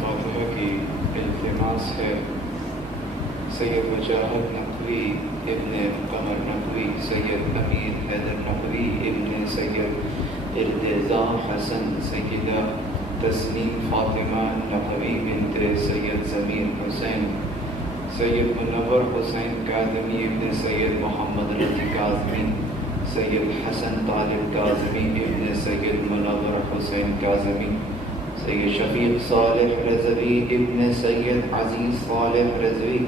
فاتحہ کی التماس ہے سید مجاہد نقوی ابن قمر نقوی، سید امیر حیدر نقوی ابن سید ارتضا حسن، سیدہ تسنیم فاطمہ نقوی بنت سید ضمیر حسین، سید منور حسین کاظمی ابن سید محمد رضی کاظمی، سید حسن طالب کاظمی ابن سید منور حسین کاظمی، سید شفیق صالح رضوی ابن سید عزیز صالح رضوی،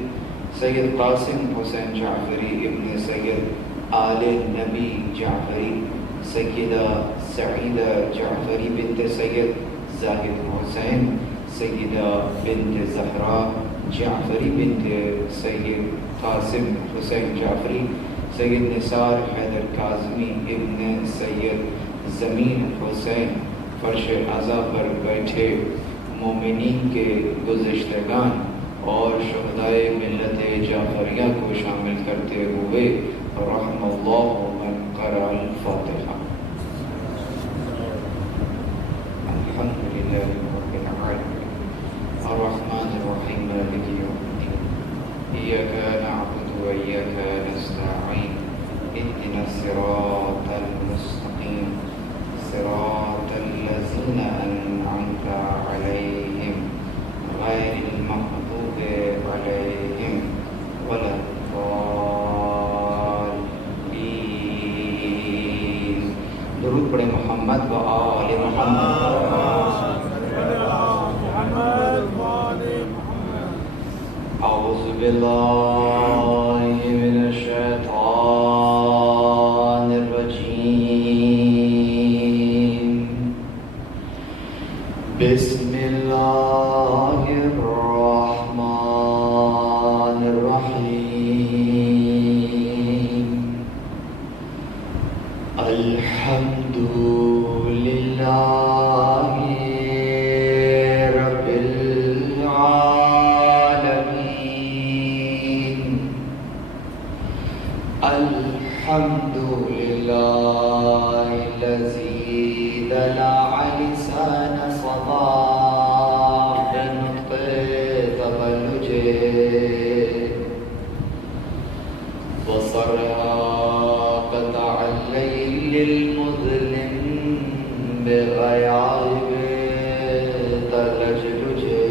سید قاسم حسین جعفری ابن سید آل نبی جعفری، سیدہ سعیدہ جعفری بنت سید زاہد حسین، سیدہ بنت زہرا جعفری بنت سید قاسم حسین جعفری، سید نثار حیدر کاظمی ابن سید ضمیر حسین، فرش عزا پر بیٹھے مومنین کے گزشتگان اور شہدائے ملت جعفریہ کو شامل کرتے ہوئے رحم اللہ من قرأ الفاتحہ۔ الحمدللہ رب العالمین الرحمن الرحیم مالک یوم الدین ایاک نعبد و ایاک نستعین اهدنا الصراط المستقیم صراط الذین انعمت علیہم غیر المغضوب علیہم ولا الضالین۔ درود پڑھیں محمد و آل محمد۔ اعوذ باللہ من الشیطان الرجیم، بسم اللہ الرحمن الرحیم، الحمد للہ رب العالمین، الحمد للہ الذی دلع لسان صباح بنطق تبلجه وصرها قطع الليل المظلم بغياب تلجلجه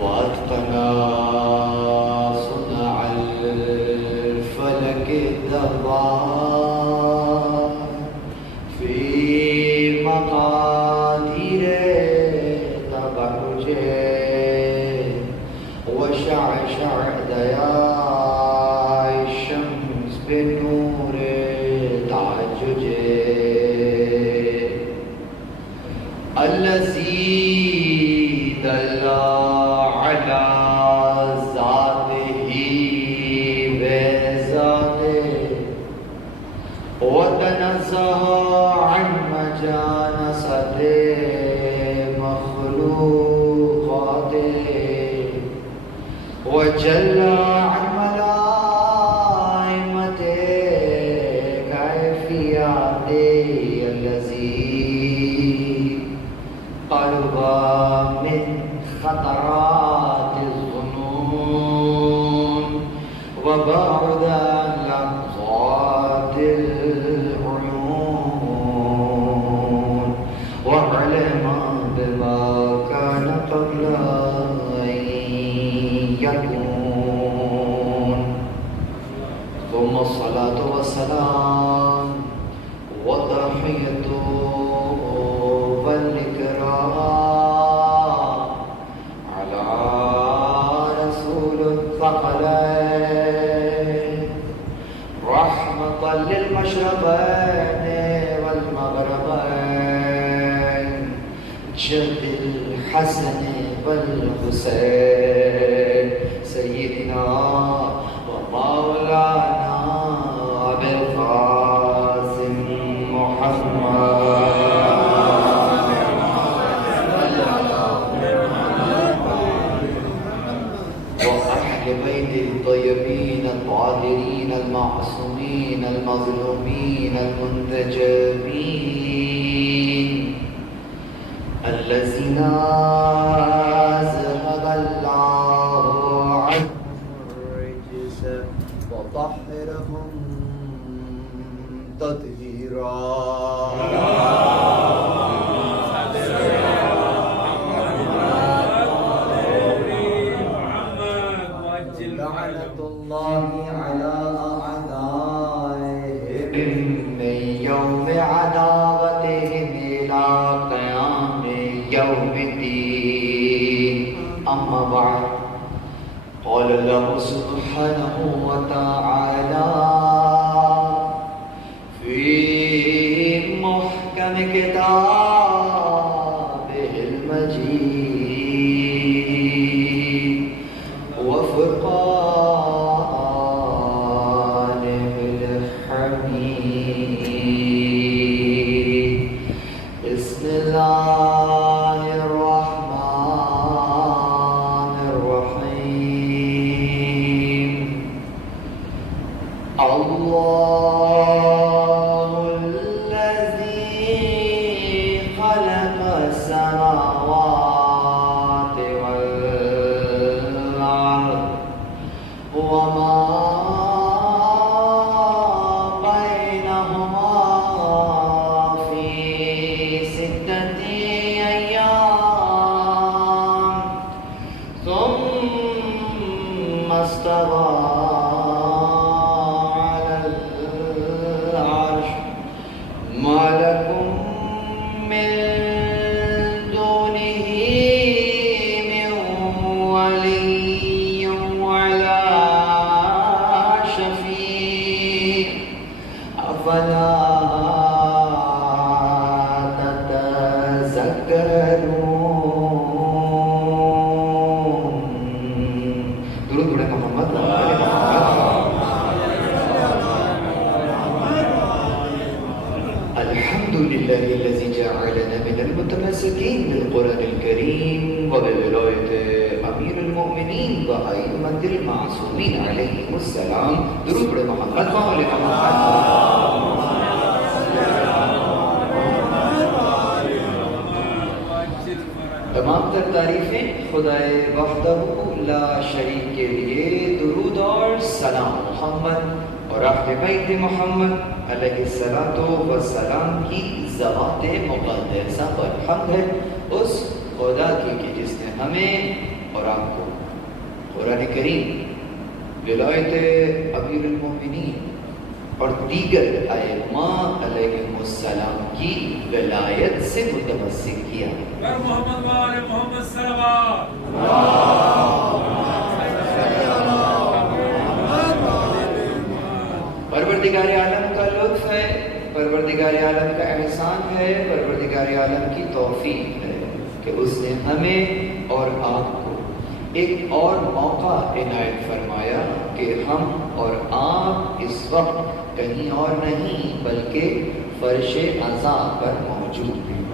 وأتقنا صنع الفلك الدبار في مقادير تبرجه وشعشع ضياء الشمس بنور تعججه الذي دل على ذاته بذاته وتنزه عن مجانسة مخلوقاته وجل عن ملائمته كيفياته الذي قرب من خطرات الظنون وبعد عن لحظات العيون وعلم بما كان قبل أن يكون، ثم الصلاة والسلام والتحية والإكرام على رسول الثقلين رحمة للمشرقين والمغربين جد الحسن والحسين سيدنا ومولانا أبي القاسم محمد وأهل بيت الطيبين المعصومين المظلومين المنتجبين الذين أذهب الله عنهم الرجس وطهرهم تطهيرا. لعنة الله على أعدائهم من يوم عداوتهم إلى قيام يوم الدين. أما بعد، قال الله سبحانه وتعالى في محكم كتابه المجيد وفرقانه الحميد. بسم الله الرحمن الرحيم. الله الذي خلق السماوات والأرض وما بينهما في 6 أيام ثم استوى على العرش. ما لكم من دونه من ولي ولا شفيع أفلا تتذكرون. درود بڑے محمد الحمد لله الذي جعلنا من المتمسكين بالقرآن الكريم وبولاية أمير المؤمنين وأئمة المعصومين عليهم السلام. درود بڑے محمد وآل محمد. تمام تر تعریفیں خدائے وحدہ لا شریک کے لیے. درود اور سلام محمد اور اہل بیت محمد علیہ السلام کی ذات مقدسہ پر حمد ہے اس خدا کی کہ جس نے ہمیں اور آپ کو قرآن کریم، ولایت امیر المومنین اور دیگر ائمہ علیہم السلام کی ولایت سے متمسک کیا. محمد وآل محمد صلوات. پروردگار عالم کا لطف ہے، پروردگار عالم کا احسان ہے، پروردگار عالم کی توفیق ہے کہ اس نے ہمیں اور آپ کو ایک اور موقع عنایت فرمایا کہ ہم اور آپ اس وقت کہیں اور نہیں بلکہ فرش عزا پر موجود ہیں،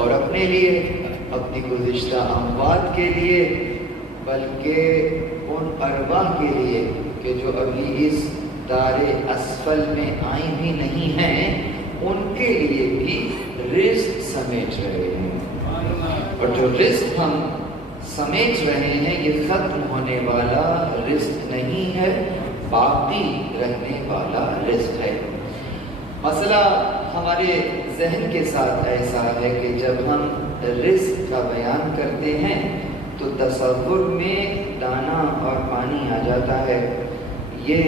اور اپنے لیے، اپنی گزشتہ اموات کے لیے، بلکہ ان ارواح کے لیے کہ جو ابھی اس دار اسفل میں آئی بھی نہیں ہیں، ان کے لیے بھی رزق سمیٹ رہے ہیں. اور جو رزق ہم سمیٹ رہے ہیں یہ ختم ہونے والا رزق نہیں ہے، باقی رہنے والا رزق ہے. مسئلہ ہمارے ذہن کے ساتھ ایسا ہے کہ جب ہم رزق کا بیان کرتے ہیں تو تصور میں دانا اور پانی آ جاتا ہے. یہ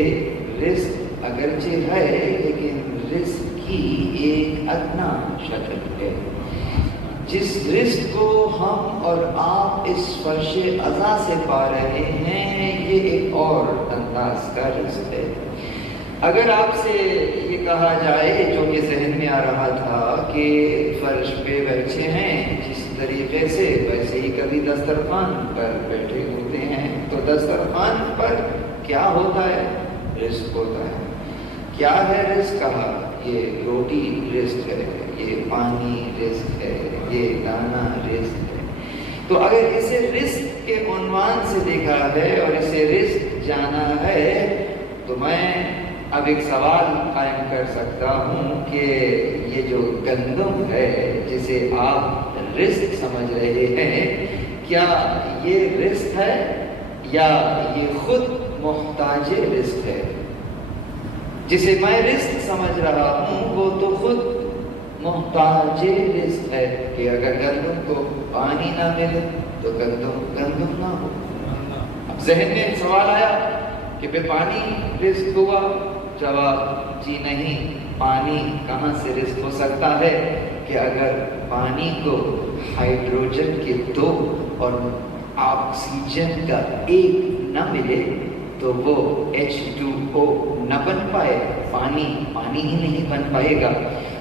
رزق اگرچہ ہے لیکن رزق کی ایک ادنا شکل ہے. جس رزق کو ہم اور آپ اس فرش عزا سے پا رہے ہیں یہ ایک اور انداز کا رزق ہے. اگر آپ سے یہ کہا جائے جو کہ ذہن میں آ رہا تھا کہ فرش پہ بیٹھے ہیں جس طریقے سے ویسے ہی کبھی دسترخوان پر بیٹھے ہوتے ہیں تو دسترخوان پر کیا ہوتا ہے؟ رزق ہوتا ہے. کیا ہے رزق؟ کہا یہ روٹی رزق ہے، یہ پانی رزق ہے، یہ دانا رزق ہے. تو اگر اسے رزق کے عنوان سے دیکھا ہے اور اسے رزق جانا ہے تو میں اب ایک سوال قائم کر سکتا ہوں کہ یہ جو گندم ہے جسے آپ رزق سمجھ رہے ہیں، کیا یہ رزق ہے یا یہ خود محتاج رزق ہے؟ جسے میں رزق سمجھ رہا ہوں وہ تو خود محتاج رزق ہے کہ اگر گندم کو پانی نہ ملے تو گندم نہ ہو۔ اب ذہن میں سوال آیا کہ پھر پانی رزق ہوا؟ جواب جی نہیں، پانی کہاں سے رزق ہو سکتا ہے کہ اگر پانی کو ہائیڈروجن کے 2 اور آکسیجن کا 1 نہ ملے تو وہ H2O نہ بن پائے، پانی ہی نہیں بن پائے گا۔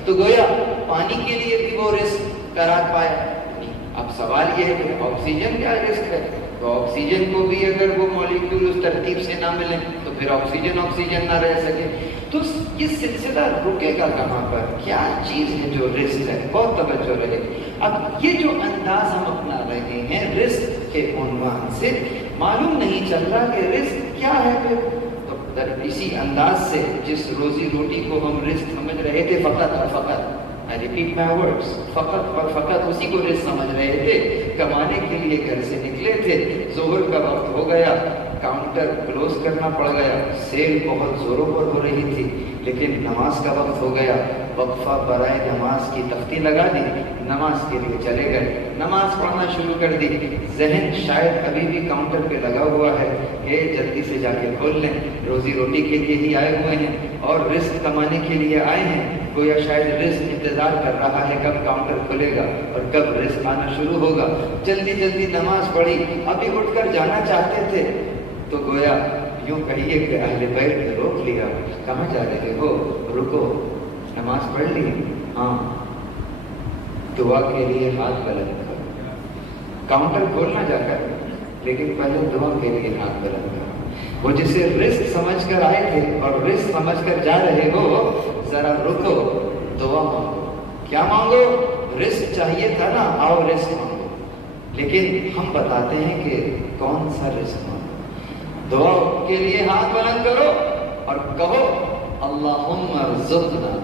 تو گویا پانی کے لیے بھی وہ رزق قرار پایا۔ اب سوال یہ ہے کہ آکسیجن کیا رزق ہے؟ تو آکسیجن کو بھی اگر وہ مالیکول اس ترتیب سے نہ ملیں تو پھر آکسیجن نہ رہ سکے، تو یہ سلسلہ رکے گا کہاں پر؟ کیا چیز ہے جو رزق ہے؟ بہت توجہ رہے۔ اب یہ جو انداز ہم اپنا رہے ہیں رزق کے عنوان سے، معلوم نہیں چل رہا کہ رزق کیا ہے پھر۔ تو اسی انداز سے جس روزی روٹی کو ہم رزق سمجھ رہے تھے، فقط I repeat my words، فقط اسی کو رزق سمجھ رہے تھے، کمانے کے لیے گھر سے نکلے تھے، ظہر کا وقت ہو گیا، کاؤنٹر کلوز کرنا پڑ گیا، سیل بہت زوروں پر ہو رہی تھی، لیکن نماز کا وقت ہو گیا، وقفہ برائے نماز کی تختی لگا دی، نماز کے لیے چلے گئے، نماز پڑھنا شروع کر دی، ذہن شاید ابھی بھی کاؤنٹر پہ لگا ہوا ہے کہ جلدی سے جا کے کھول لیں، روزی روٹی کے لیے ہی آئے ہوئے ہیں اور رزق کمانے کے لیے آئے ہیں، گویا شاید رزق انتظار کر رہا ہے کب کاؤنٹر کھلے گا اور کب رزق آنا شروع ہوگا۔ جلدی نماز پڑھی، ابھی اٹھ کر جانا چاہتے تھے تو گویا یوں کہیے کہ اہل بیت نے روک لیا، کہاں جا رہے ہو؟ رکو، نماز پڑھ لی؟ ہاں، دعا کے لیے ہاتھ بلند کرو۔ کاؤنٹر کھولنا جا کر، لیکن پہلے دعا کے لیے ہاتھ بلند کرو۔ وہ جسے رزق سمجھ کر آئے تھے اور رزق سمجھ کر جا رہے ہو، ذرا رکو، دعا مانگو۔ کیا مانگو؟ رزق چاہیے تھا نا، آؤ رزق مانگو، لیکن ہم بتاتے ہیں کہ کون سا رزق مانگو۔ دعا کے لیے ہاتھ بلند کرو اور کہو اللہم ارزقنا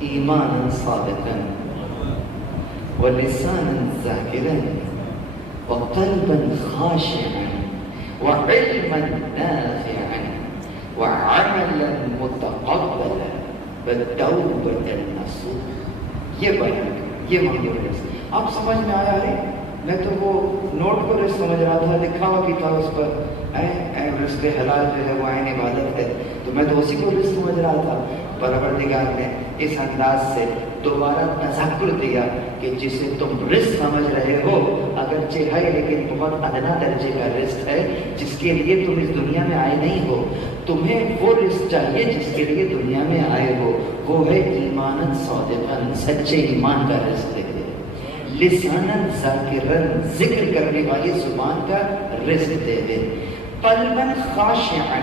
ایمانا صادقا ولسانا ذاکرا وقلبا خاشعا وعلما نافعا وعملا متقبلا وتوبة نصوحا۔ یہ بیان، یہ مانگو رزق۔ آپ سمجھ میں آیا ہے؟ میں تو وہ نوٹ کو رزق سمجھ رہا تھا، لکھا ہوا بھی تھا اس پر رزق حلال جو ہے وہ عین عبادت ہے، تو میں تو اسی کو رزق سمجھ رہا تھا۔ پروردگار نے اس انداز سے دوبارہ تذکر دیا کہ جسے تم رزق سمجھ رہے ہو اگرچہ ہے لیکن بہت ادنا درجے کا رزق ہے، جس کے لیے تم اس دنیا میں آئے نہیں ہو۔ تمہیں وہ رزق چاہیے جس کے لیے دنیا میں آئے ہو، وہ ہے ایمانا صادقا، سچے ایمان کا رزق دے دے، لسانا ذاکرا، ذکر کرنے والی زبان کا رزق دے دے، قلبا خاشعا،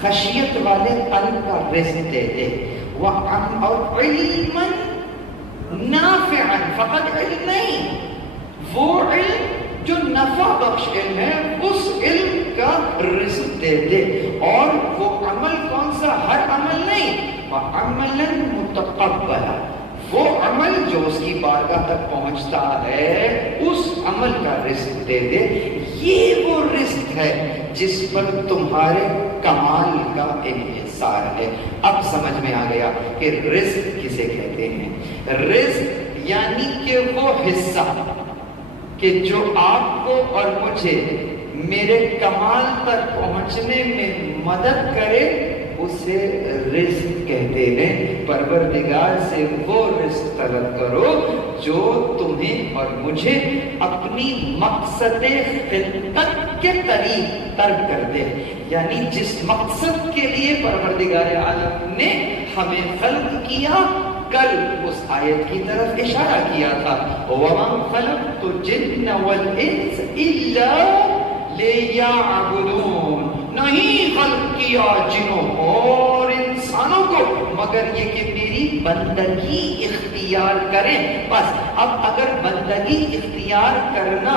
خشیت والے قلب کا رزق دے دے، اور علما نافعا، فقط علم نہیں، وہ علم جو نفع بخش علم ہے اس علم کا رزق دے دے، اور وہ عمل کون سا؟ ہر عمل نہیں، وعملا متقبلا، وہ عمل جو اس کی بارگاہ تک پہنچتا ہے اس عمل کا رزق دے دے۔ یہ وہ رزق ہے جس پر تمہارے کمال کا انحصار ہے۔ اب سمجھ میں آ گیا کہ رزق کسے کہتے ہیں۔ رزق یعنی کہ وہ حصہ کہ جو آپ کو اور مجھے میرے کمال تک پہنچنے میں مدد کرے اسے رزق کہتے ہیں۔ پروردگار سے وہ رزق طلب کرو جو تمہیں اور مجھے اپنی مقصد خلقت کے قریب ترک کر دے، یعنی جس مقصد کے لیے پروردگار عالم نے ہمیں خلق کیا، کل اس آیت کی طرف اشارہ کیا تھا، وَمَا خَلَقْتُ الْجِنَّ وَالْإِنسَ إِلَّا لِيَعْبُدُونَ، نہیں خلق کیا جنوں اور انسانوں کو مگر یہ کہ میری بندگی اختیار کریں۔ بس اب اگر بندگی اختیار کرنا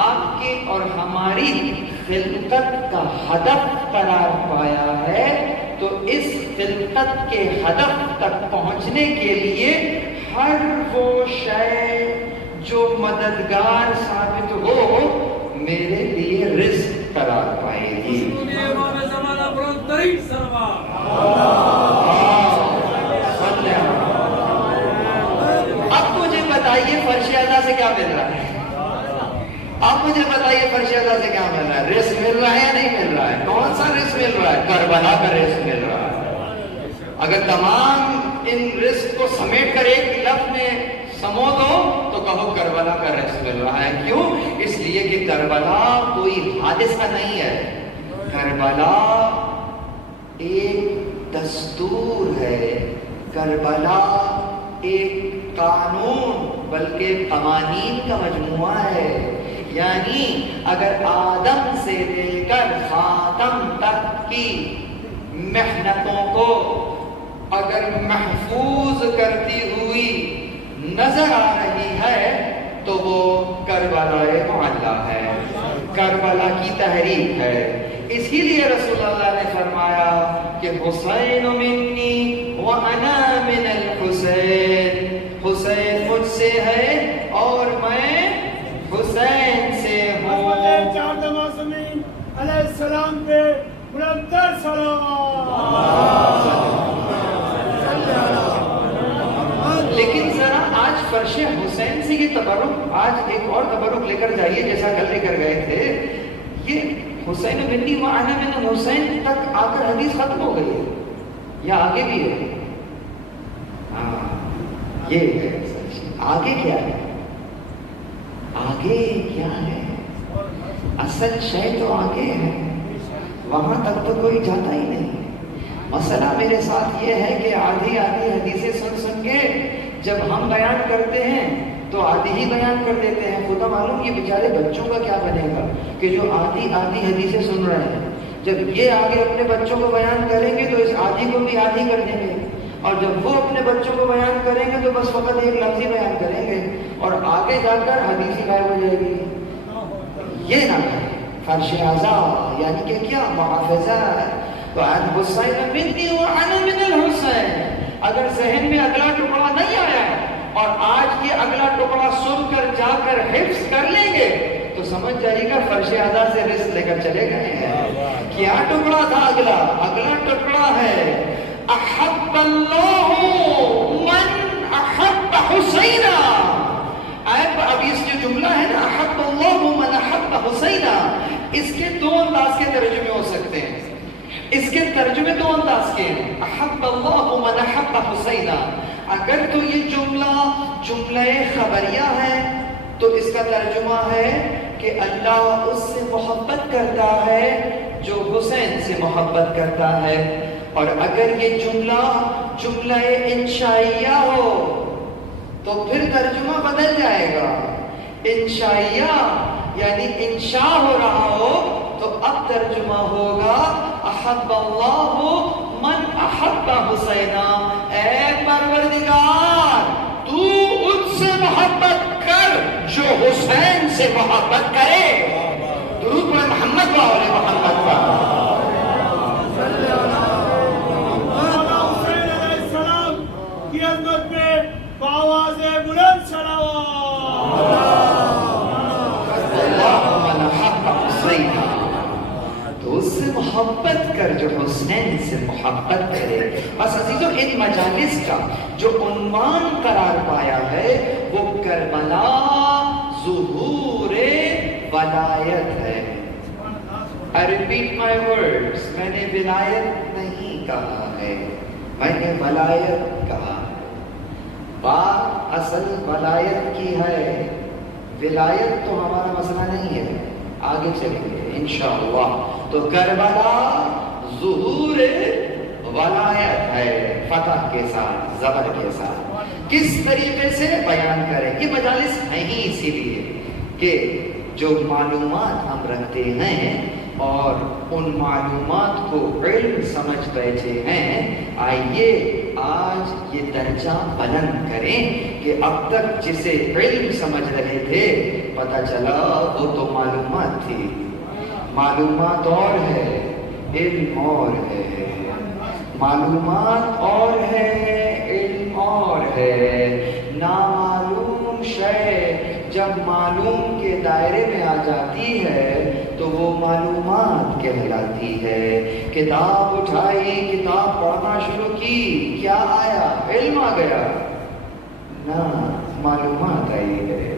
آپ کے اور ہماری خلقت کا ہدف قرار پایا ہے تو اس خلقت کے ہدف تک پہنچنے کے لیے ہر وہ شے جو مددگار ثابت ہو میرے لیے رزق قرار پائے گی. امام زمانہ بلند ترین سلوات. اب مجھے بتائیے فرش اعلیٰ سے کیا مل رہا ہے؟ آپ مجھے بتائیے فرش اعلیٰ سے کیا مل رہا ہے؟ رزق مل رہا ہے یا نہیں مل رہا ہے؟ کون سا رزق مل رہا ہے؟ کربلا کا رزق مل رہا ہے. اگر تمام ان رزق کو سمیٹ کر ایک لفظ میں سمو دو تو کہو کربلا کا رزق مل رہا ہے. کیوں؟ اس لیے کہ کربلا کوئی حادثہ نہیں ہے. کربلا ایک دستور ہے. کربلا ایک قانون بلکہ قوانین کا مجموعہ ہے. یعنی اگر آدم سے لے کر خاتم تک کی محنتوں کو اگر محفوظ کرتی ہوئی نظر آ رہی ہے تو وہ کربلا معلیٰ ہے, کربلا کی تحریک ہے. اسی لیے رسول اللہ نے فرمایا کہ حسین منی وانا من الحسین, حسین مجھ سے ہے اور میں حسین سے ہوں. چار معصومین علیہ السلام پہ بلندر لیکن ذرا آج فرش حسین سے یہ تبرک, آج ایک اور تبرک لے کر جائیے جیسا کل لے کر گئے تھے. یہ حسین منی وانا من الحسین تک آ کر حدیث ختم ہو گئی ہے یا آگے بھی ہے؟ یہ ہے آگے کیا ہے, آگے کیا ہے؟ اصل شے تو آگے ہے, وہاں تک تو کوئی جاتا ہی نہیں. مسئلہ میرے ساتھ یہ ہے کہ آدھی حدیثیں سن کے جب ہم بیان کرتے ہیں تو آدھی ہی بیان کر دیتے ہیں. خدا معلوم یہ بیچارے بچوں کا کیا بنے گا کہ جو آدھی حدیثیں سن رہے ہیں, جب یہ آگے اپنے بچوں کو بیان کریں گے تو اس آدھی کو بھی آدھی کر دیں گے, اور جب وہ اپنے بچوں کو بیان کریں گے تو بس فقط ایک لفظ ہی بیان کریں گے اور آگے جا کر حدیث ہی غائب ہو جائے گی. یہ نہ کریں. فرش اعلیٰ یعنی کہ کیا محافظہ ہے. تو آج حسین منی وانا من الحسین, اگر ذہن میں اگلا ٹکڑا نہیں آیا اور آج یہ اگلا ٹکڑا سن کر جا کر حفظ کر لیں گے تو سمجھ جائیے گا فرش اعلیٰ سے رزق لے کر چلے گئے ہیں. کیا ٹکڑا تھا اگلا ٹکڑا ہے احب اللہ من احب حسینا. اب اس جو جملہ ہے نا احب اللہ من احب حسینا, اس کے دو انداز کے ترجمے ہو سکتے ہیں. اس کے ترجمے دو انداز کے ہیں. احب اللہ من احب حسینا, اگر تو یہ جملہ خبریہ ہے تو اس کا ترجمہ ہے کہ اللہ اس سے محبت کرتا ہے جو حسین سے محبت کرتا ہے. اور اگر یہ جملہ انشائیہ ہو تو پھر ترجمہ بدل جائے گا. انشائیہ یعنی انشاء ہو رہا ہو تو اب ترجمہ ہوگا احب اللہ من احب حسینا. اے پروردگار تو ان سے محبت کر جو حسین سے محبت کرے. درود پر محمد و آل محمد کا. کی عظمت میں بآواز بلند صلوات. تو اس سے محبت کر جو حسین سے محبت کرے. بس عزیزو ان مجالس کا جو عنوان قرار پایا ہے وہ کربلا ظہور ولایت ہے. I repeat my words, میں نے ولایت نہیں کہا ہے, میں نے ولایت کہا. بات اصل ولایت کی ہے, ولایت تو ہمارا مسئلہ نہیں ہے, آگے چلیں گے انشاءاللہ. تو کربلا ظہور ولایت ہے, فتح کے ساتھ, زبر کے ساتھ. کس طریقے سے بیان کریں؟ یہ مجالس ہیں ہی اسی لیے کہ جو معلومات ہم رکھتے ہیں اور ان معلومات کو علم سمجھ بیٹھے ہیں, آئیے آج یہ درجہ بلند کریں کہ اب تک جسے علم سمجھ رہے تھے پتہ چلا وہ تو معلومات تھی. معلومات اور ہے, علم اور ہے، معلومات اور ہے، علم اور ہے۔ نامعلوم شے جب معلوم کے دائرے میں آ جاتی ہے تو وہ معلومات کہلاتی ہے۔ کتاب اٹھائی، کتاب پڑھنا شروع کی، کیا آیا؟ علم آ گیا؟ نہ، معلومات آئی ہے۔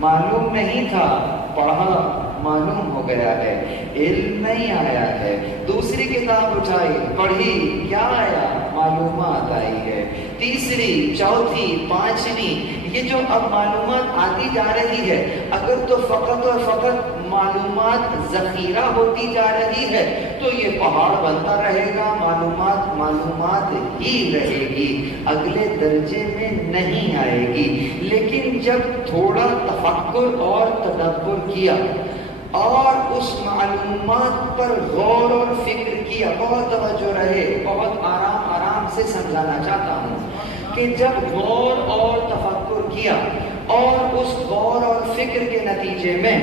معلوم نہیں تھا، پڑھا، معلوم ہو گیا ہے، علم نہیں آیا ہے۔ دوسری کتاب اٹھائی، پڑھی، کیا آیا؟ معلومات آئی ہے۔ تیسری، چوتھی، پانچویں، یہ جو اب معلومات آتی جا رہی ہے، اگر تو فقط اور فقط معلومات ذخیرہ ہوتی جا رہی ہے تو یہ پہاڑ بنتا رہے گا، معلومات ہی رہے گی، اگلے درجے میں نہیں آئے گی۔ لیکن جب تھوڑا تفکر اور تدبر کیا اور اس معلومات پر غور اور فکر کیا، بہت توجہ رہے، بہت آرام سے سمجھانا چاہتا ہوں کہ جب غور اور تفکر کیا اور اس غور اور فکر کے نتیجے میں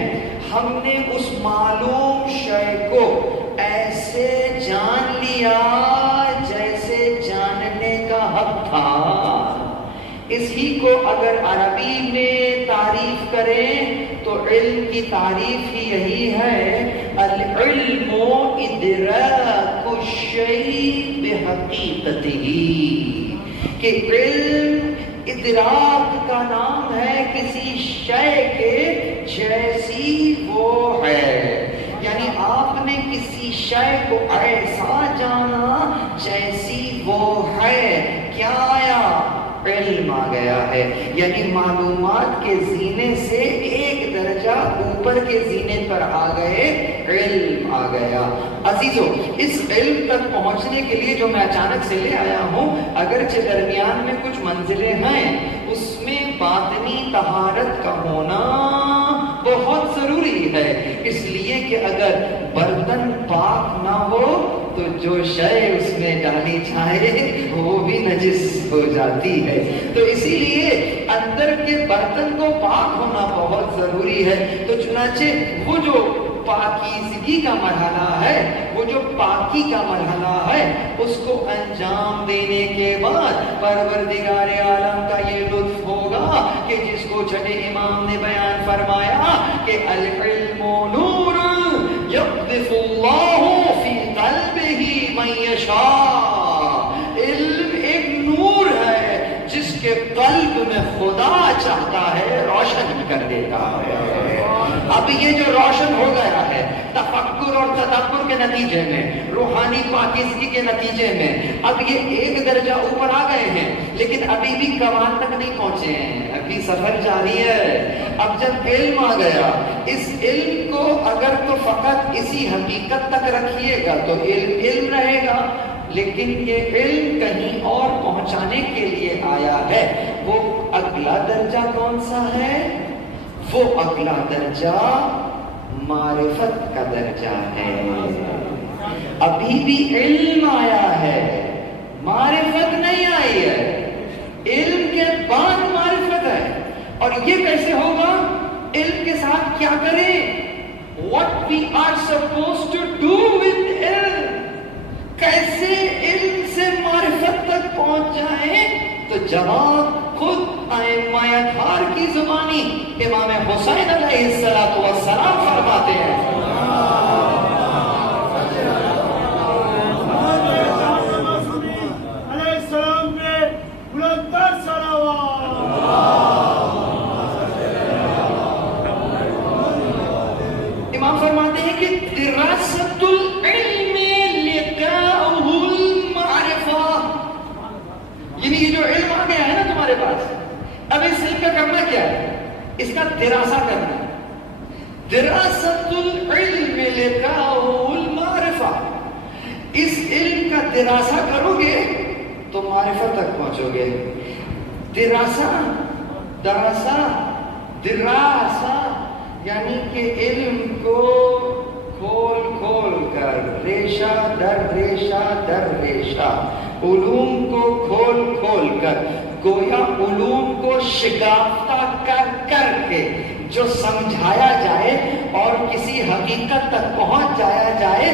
ہم نے اس معلوم شے کو ایسے جان لیا جیسے جاننے کا حق تھا، اسی کو اگر عربی میں تعریف کریں تو علم کی تعریف ہی یہی ہے، العلم ادراک الشیء بحقیقتہ، کہ علم ادراک کا نام ہے کسی شے کے جیسی وہ ہے، یعنی آپ نے کسی شے کو ایسا جانا جیسی وہ ہے۔ کیا آیا؟ علم آ گیا ہے، یعنی معلومات کے زینے سے ایک درجہ اوپر کے زینے پر آ گئے، علم آ گیا۔ عزیزو، اس علم تک پہنچنے کے لیے جو میں اچانک سے لے آیا ہوں، اگرچہ درمیان میں کچھ منزلیں ہیں، اس میں باطنی طہارت کا ہونا بہت ضروری ہے، اس لیے کہ اگر برتن پاک نہ ہو تو جو شے اس میں ڈالی جائے وہ بھی نجس ہو جاتی ہے، تو اسی لیے اندر کے برتن کو پاک ہونا بہت ضروری ہے۔ تو چنانچہ وہ جو پاکیزگی کا مرحلہ ہے، وہ جو پاکی کا مرحلہ ہے، اس کو انجام دینے کے بعد پروردگار عالم کا یہ لطف ہوگا کہ جس کو چھٹے امام نے بیان فرمایا کہ العلم نور یقذف اللہ فی قلبہ من یشاء، علم ایک نور ہے جس کے قلب میں خدا چاہتا ہے روشن کر دیتا ہے۔ اب یہ جو روشن ہو گیا ہے تفکر اور تدبر کے نتیجے میں، روحانی پاکیزگی کے نتیجے میں، اب یہ ایک درجہ اوپر آ گئے ہیں، لیکن ابھی بھی کمال تک نہیں پہنچے ہیں، ابھی سفر جاری ہے۔ اب جب علم آ گیا، اس علم کو اگر تو فقط اسی حقیقت تک رکھیے گا تو علم رہے گا، لیکن یہ علم کہیں اور پہنچانے کے لیے آیا ہے۔ وہ اگلا درجہ کون سا ہے؟ وہ اگلا درجہ معرفت کا درجہ ہے۔ ابھی بھی علم آیا ہے، معرفت نہیں آئی ہے، علم کے بعد معرفت ہے۔ اور یہ کیسے ہوگا؟ علم کے ساتھ کیا کریں؟ What we are supposed to do with علم، کیسے علم سے معرفت تک پہنچ جائیں؟ تو جواب خود ائمہ اطہار کی زبانی امام حسین علیہ السلام فرماتے ہیں۔ علیہ السلام پہ بلندر صلوات۔ امام فرماتے ہیں کہ دراست العلم لقاؤہ المعرفہ، یعنی یہ جو علم آ گیا ہے نا تمہارے پاس، اب اس علم کا کرنا کیا ہے؟ اس کا دراسہ کرنا ہے۔ دراست العلم لقاؤہ المعرفہ، اس علم کا دراسہ کرو گے تو معرفت تک پہنچو گے۔ دراسہ یعنی کہ علم کو کھول کھول کر، ریشہ در ریشہ، علوم کو کھول کھول کر، گویا علوم کو شگافتہ کر کے جو سمجھایا جائے اور کسی حقیقت تک پہنچ جایا جائے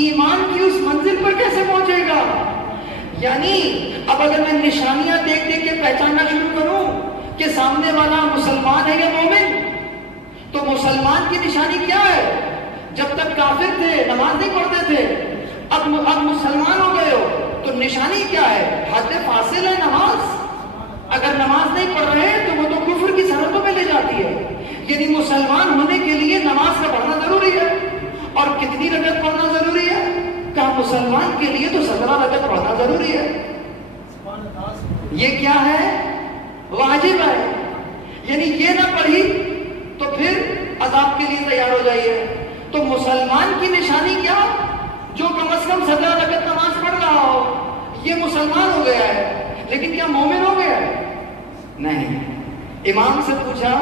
ایمان کی اس منزل پر کیسے پہنچے گا؟ یعنی اب اگر میں نشانیاں دیکھ دیکھ کے پہچاننا شروع کروں کہ سامنے والا مسلمان ہے یا مومن، تو مسلمان کی نشانی کیا ہے؟ جب تک کافر تھے نماز نہیں پڑھتے تھے، اب مسلمان ہو گئے ہو تو نشانی کیا ہے؟ حد فاصل ہے نماز۔ اگر نماز نہیں پڑھ رہے تو وہ تو کفر کی سرحدوں میں لے جاتی ہے۔ یعنی مسلمان ہونے کے لیے نماز کا پڑھنا ضروری ہے۔ اور کتنی رکعت پڑھنا ضروری ہے؟ کہا مسلمان کے لیے تو 17 رکعت پڑھنا ضروری ہے۔ یہ کیا ہے؟ واجب ہے۔ یعنی یہ نہ پڑھی تو پھر عذاب کے لیے تیار ہو جائیے۔ تو مسلمان کی نشانی کیا؟ جو کم از کم 17 رکعت نماز پڑھ رہا ہو، یہ مسلمان ہو گیا ہے۔ لیکن کیا مومن ہو گیا ہے؟ نہیں۔ امام سے پوچھا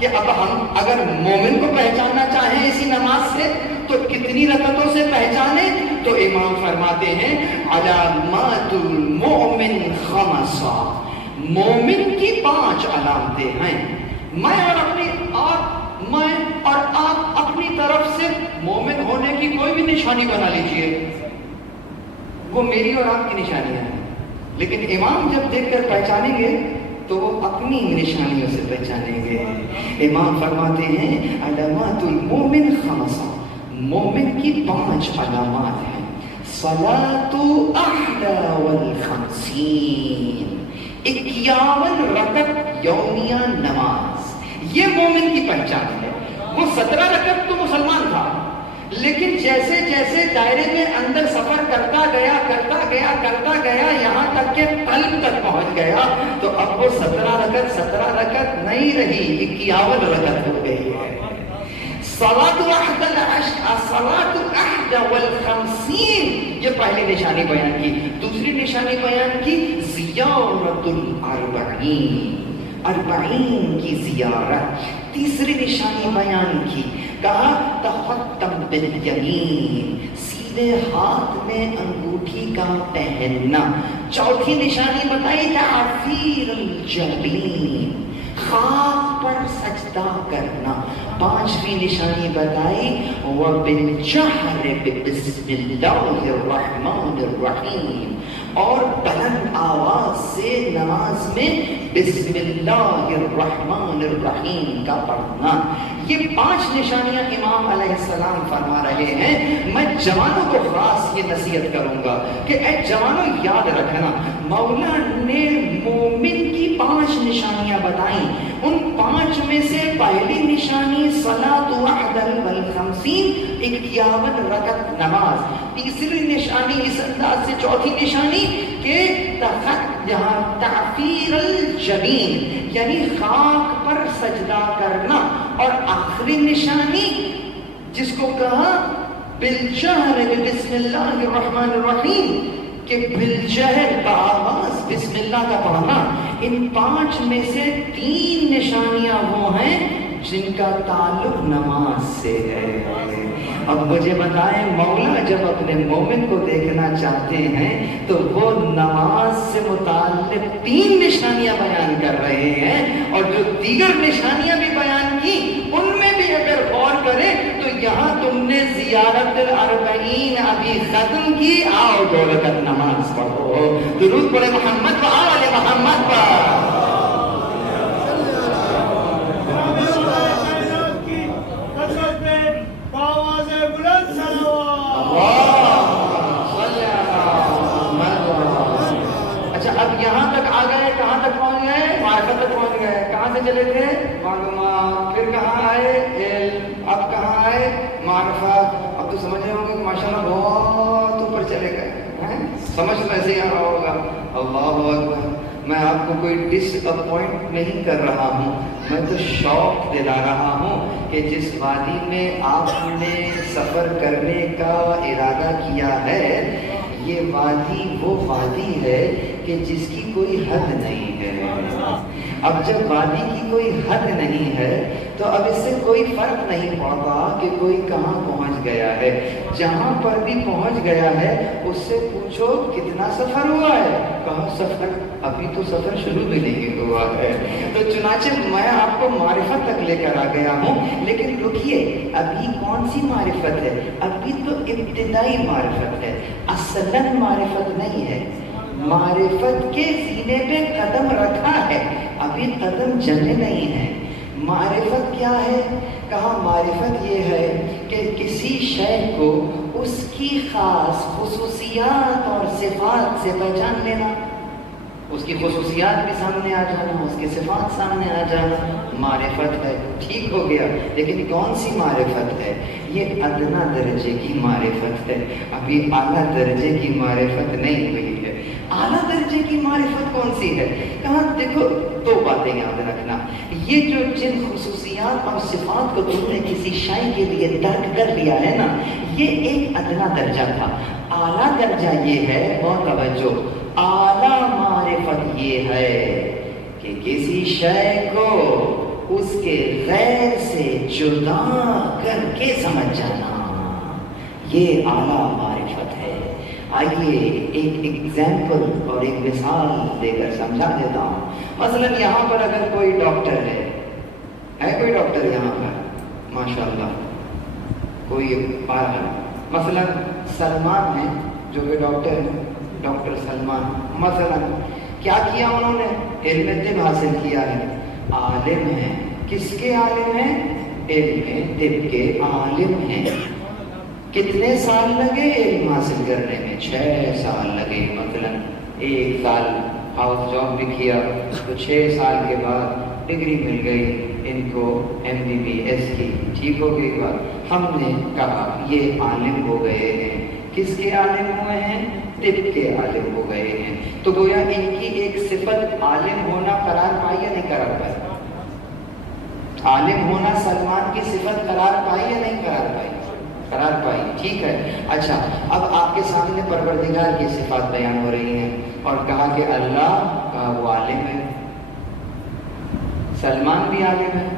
کہ اب ہم اگر مومن کو پہچاننا چاہیں اسی نماز سے تو کتنی رکعتوں سے پہچانیں؟ تو امام فرماتے ہیں علامات المؤمن خمسہ، مومن کی 5 علامتیں ہیں۔ میں اور آپ اپنی طرف سے مومن ہونے کی کوئی بھی نشانی بنا لیجئے، وہ میری اور آپ کی نشانیاں ہیں، لیکن امام جب دیکھ کر پہچانیں گے تو وہ اپنی نشانیوں سے پہچانیں گے۔ امام فرماتے ہیں علامات المومن خمسہ، مومن کی 5 علامات ہیں۔ صلاۃ احدی والخمسین، 51 رکعت یومیہ نماز، یہ مومن کی پہچان ہے۔ وہ 17 رکعت تو مسلمان تھا، لیکن جیسے جیسے دائرے میں اندر سفر کرتا گیا یہاں تک کہ قلب تک پہنچ گیا تو اب وہ 17 رکعت نہیں رہی، 51 رکعت ہو گئی ہے۔ صلاۃ احدی والخمسین، یہ پہلی نشانی بیان کی۔ دوسری نشانی بیان کی زیارت الاربعین، 40 کی زیارت۔ تیسری نشانی بیان کی، کہا تختم بالیمین، سیدھے ہاتھ میں انگوٹھی کا پہننا۔ چوتھی نشانی بتائی تعفیر الجبین، خاک پر سجدہ کرنا۔ 5ویں نشانی بتائی وبالجہر بسم اللہ الرحمن الرحیم، اور بلند آواز سے نماز میں بسم اللہ الرحمن الرحیم کا پڑھنا۔ یہ 5 نشانیاں امام علیہ السلام فرما رہے ہیں۔ میں جوانوں کو خاص یہ نصیحت کروں گا کہ اے جوانوں یاد رکھنا، مولا نے مومن کی 5 نشانیاں بتائیں۔ ان 5 میں سے پہلی نشانی صلاۃ احدی والخمسین، 51 رکعت نماز۔ تیسری نشانی اس انداز سے، چوتھی نشانی کہ یہاں تعفیر الجبین، یعنی خاک پر سجدہ کرنا۔ اور آخری نشانی جس کو کہا بالجہر بسم اللہ الرحمن الرحیم، کہ بالجہر بآواز بسم اللہ کا پڑھنا۔ ان 5 میں سے 3 نشانیاں وہ ہیں جن کا تعلق نماز سے ہے۔ اب مجھے بتائیں، مولا جب اپنے مومن کو دیکھنا چاہتے ہیں تو وہ نماز سے متعلق 3 نشانیاں بیان کر رہے ہیں، اور جو دیگر نشانیاں بھی بیان کی ان میں بھی اگر غور کریں تو یہاں تم نے زیارت الاربعین ابھی ختم کی، آؤ 2 رکعت نماز پڑھو، درود پڑھے محمد و آل محمد پر۔ اچھا، اب یہاں تک آ گئے، کہاں تک پہنچ گئے؟ معرفت تک پہنچ گئے۔ کہاں سے چلے تھے؟ معلومات۔ پھر کہاں آئے؟ علم۔ اب کہاں آئے؟ معرفت۔ اب تو سمجھ رہے ہوں گے ماشاءاللہ بہت اوپر چلے گئے، سمجھ تو ایسے ہی آ رہا ہوگا۔ اللہ اکبر۔ میں آپ کو کوئی ڈس اپوائنٹ نہیں کر رہا ہوں، میں تو شوق دلا رہا ہوں کہ جس وادی میں آپ نے سفر کرنے کا ارادہ کیا ہے، یہ وادی وہ وادی ہے کہ جس کی کوئی حد نہیں ہے۔ اب جب وادی کی کوئی حد نہیں ہے تو اب اس سے کوئی فرق نہیں پڑتا کہ کوئی کہاں پہنچ گیا ہے. جہاں پر بھی پہنچ گیا ہے اس سے پوچھو کتنا سفر ہوا ہے. کہا سفر ابھی تو سفر شروع بھی نہیں ہوا ہے. تو چنانچہ میں آپ کو معرفت تک لے کر آ گیا ہوں. لیکن رکیے، ابھی کون سی معرفت ہے؟ ابھی تو ابتدائی معرفت ہے، اصلاً معرفت نہیں ہے. معرفت کے سینے پہ قدم رکھا ہے، ابھی قدم جمے نہیں ہیں. معرفت کیا ہے؟ کہا معرفت یہ ہے کہ کسی شے کو اس کی خاص خصوصیات اور صفات سے پہچان لینا. اس کی خصوصیات بھی سامنے آ جانا، اس کی صفات سامنے آ جانا معرفت ہے. ٹھیک ہو گیا. لیکن کون سی معرفت ہے؟ یہ ادنا درجے کی معرفت ہے، ابھی اعلیٰ درجے کی معرفت نہیں ہوئی ہے. اعلیٰ درجے کی معرفت کون سی ہے؟ کہاں دیکھو، دو باتیں یاد رکھنا. یہ جو جن خصوصیات اور صفات کو تم نے کسی شے کے لیے درک کر لیا ہے نا، یہ ایک ادنا درجہ تھا. اعلیٰ درجہ یہ ہے، بہت توجہ، اعلیٰ معرفت یہ ہے کہ کسی شے کو اس کے غیر سے جدا کر کے سمجھ جانا. یہ اعلیٰ معرفت ہے. آئیے ایک ایگزامپل اور ایک مثال دے کر سمجھا دیتا ہوں. مثلا یہاں پر اگر کوئی ڈاکٹر ہے کوئی ڈاکٹر یہاں پر ماشاءاللہ کوئی مثلا سلمان ہے جو کہ ڈاکٹر ہے، ڈاکٹر سلمان مثلا کیا کیا انہوں نے؟ علم طب حاصل کیا ہے، عالم ہیں. کس کے عالم ہیں؟ علم طب کے عالم ہیں. کتنے سال لگے علم حاصل کرنے میں؟ 6 سال لگے. مثلا 1 سال ہاؤس جاب بھی کیا تو 6 سال کے بعد ڈگری مل گئی ان کو MBBS کی. ٹھیک ہو گئی بات. ہم نے کہا یہ عالم ہو گئے ہیں. کس کے عالم ہوئے ہیں؟ طب کے عالم ہو گئے ہیں. تو گویا ان کی ایک صفت عالم ہونا قرار پائی یا نہیں قرار پائی؟ عالم ہونا سلمان کی صفت قرار پائی یا نہیں قرار پائی؟ قرار پائی. ٹھیک ہے. اچھا، اب آپ کے سامنے پروردگار کی صفات بیان ہو رہی ہیں اور کہا کہ اللہ کا وہ عالم ہے، سلمان بھی عالم ہے،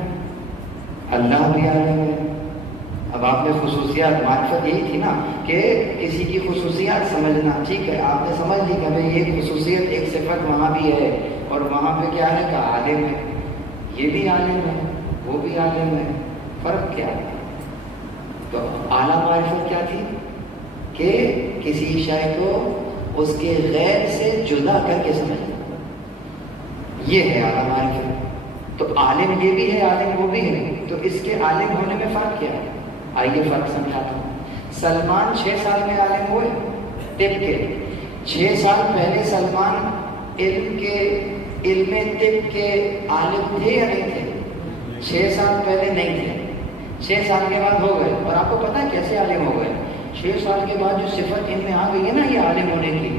اللہ بھی عالم ہے. اب آپ نے خصوصیات، معرفت یہی تھی نا کہ کسی کی خصوصیات سمجھنا. ٹھیک ہے، آپ نے سمجھ لی کہ بھائی یہ خصوصیت ایک صفت وہاں بھی ہے اور وہاں پہ کیا ہے کہ عالم ہے. یہ بھی عالم ہے، وہ بھی عالم ہے. فرق کیا ہے؟ تو اعلیٰ معرفت کیا تھی؟ کہ کسی شے کو اس کے غیر سے جدا کر کے سمجھنا. یہ ہے اعلیٰ معرفت. تو عالم یہ بھی ہے، عالم وہ بھی ہے. تو اس کے عالم ہونے میں فرق کیا ہے؟ آئیے فرق سمجھاتا ہوں. سلمان 6 سال میں عالم ہوئے طب کے. 6 سال پہلے سلمان علم طب کے عالم تھے یا نہیں تھے؟ 6 سال پہلے نہیں تھے. 6 سال کے بعد ہو گئے. اور آپ کو پتا ہے کیسے عالم ہو گئے؟ 6 سال کے بعد جو صفت ان میں آ گئی ہے نا یہ عالم ہونے کی،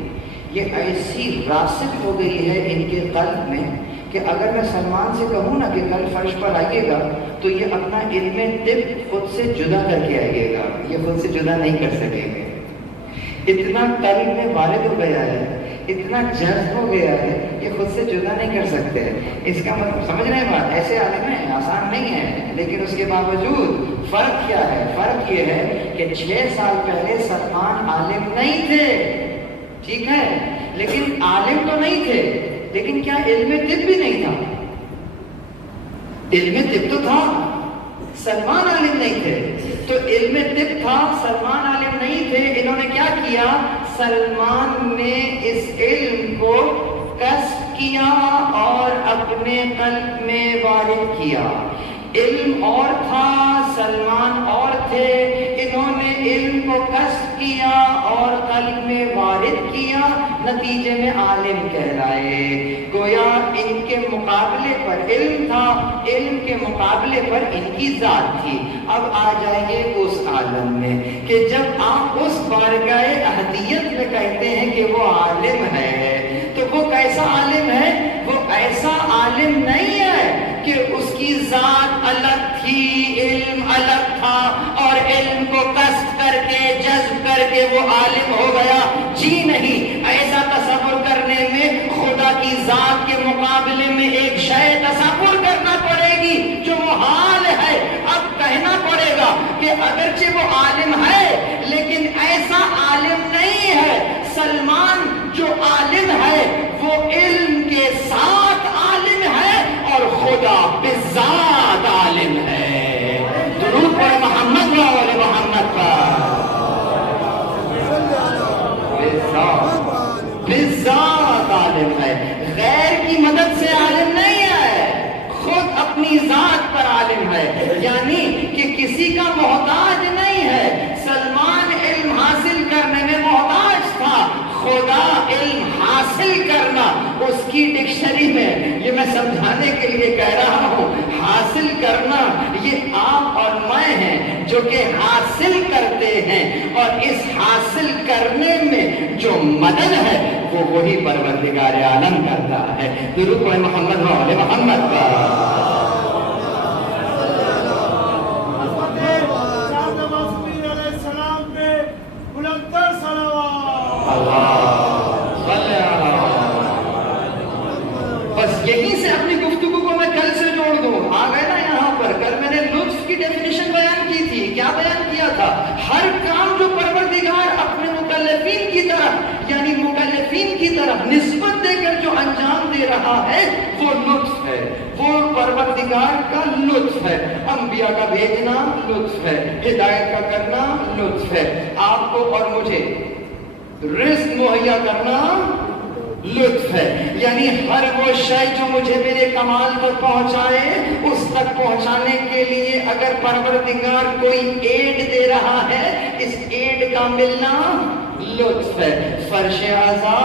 یہ ایسی راسخ ہو گئی ہے ان کے قلب میں کہ اگر میں سلمان سے کہوں نا کہ کل فرش پر آئیے گا تو یہ اپنا علم طب خود سے جدا کر کے آئیے گا. یہ خود سے جدا نہیں کر سکیں گے. اتنا قلب میں وارد ہو گیا ہے، اتنا جذب ہو گیا ہے، یہ خود سے جدا نہیں کر سکتے. اس کا مطلب سمجھ رہے ہیں بات؟ ایسے عالم ہیں، آسان نہیں ہے. لیکن اس کے باوجود فرق کیا ہے؟ فرق یہ ہے کہ 6 سال پہلے سلمان عالم نہیں تھے. ٹھیک ہے، لیکن عالم تو نہیں تھے، لیکن کیا علم طب بھی نہیں تھا؟ علم طب تو تھا، سلمان عالم نہیں تھے. تو علم طب تھا، سلمان عالم نہیں تھے. انہوں نے کیا کیا؟ سلمان نے اس علم کو کسب کیا اور اپنے قلب میں وارد کیا. علم اور تھا، سلمان اور تھے. انہوں نے علم کو کسب کیا اور قلب میں وارد کیا، نتیجے میں عالم کہلائے. گویا ان کے مقابلے پر علم تھا، علم کے مقابلے پر ان کی ذات تھی. اب آ جائیے اس عالم میں کہ جب آپ اس بارگاہ احدیت میں کہتے ہیں کہ وہ عالم ہے تو وہ کیسا عالم ہے؟ وہ ایسا عالم نہیں ہے کہ اس کی ذات الگ تھی، علم الگ تھا اور علم کو کسب کر کے جذب کر کے وہ عالم ہو گیا. جی نہیں، ایسا تصور کرنے میں خدا کی ذات کے مقابلے میں ایک شے تصور کرنا پڑے گی جو محال کہ اگرچہ وہ عالم ہے لیکن ایسا عالم نہیں ہے. سلمان جو عالم ہے وہ علم کے ساتھ عالم ہے اور خدا بذات عالم ہے. درود پر محمد و آل محمد پر. بذات عالم ہے، غیر کی مدد سے عالم نہیں ہے، خود اپنی ذات پر عالم ہے. یعنی کہ کسی کا محتاج نہیں ہے. سلمان علم حاصل کرنے میں محتاج تھا، خدا علم حاصل کرنا اس کی ڈکشنری میں، یہ میں سمجھانے کے لیے کہہ رہا ہوں، حاصل کرنا یہ آپ اور میں ہیں جو کہ حاصل کرتے ہیں، اور اس حاصل کرنے میں جو مدد ہے وہ وہی پروردگار عالم کرتا ہے. درود پڑھیں محمد و آل محمد پر. بس یہیں سے اپنی گفتگو کو میں کل سے جوڑ دوں. آ گئے نا یہاں پر. کل میں نے لطف کی ڈیفینیشن بیان کی تھی. کیا بیان کیا تھا؟ ہر کام جو پروردگار اپنے مکلفین کی طرف، یعنی مکلفین کی طرف نسبت دے کر جو انجام دے رہا ہے وہ لطف ہے، وہ پروردگار کا لطف ہے. انبیاء کا بھیجنا لطف ہے، ہدایت کا کرنا لطف ہے، آپ کو اور مجھے رزق مہیا کرنا لطف ہے. یعنی ہر وہ شے جو مجھے میرے کمال تک پہنچائے، اس تک پہنچانے کے لیے اگر پروردگار کوئی ایڈ دے رہا ہے، اس ایڈ کا ملنا لطف ہے. فرش اعضا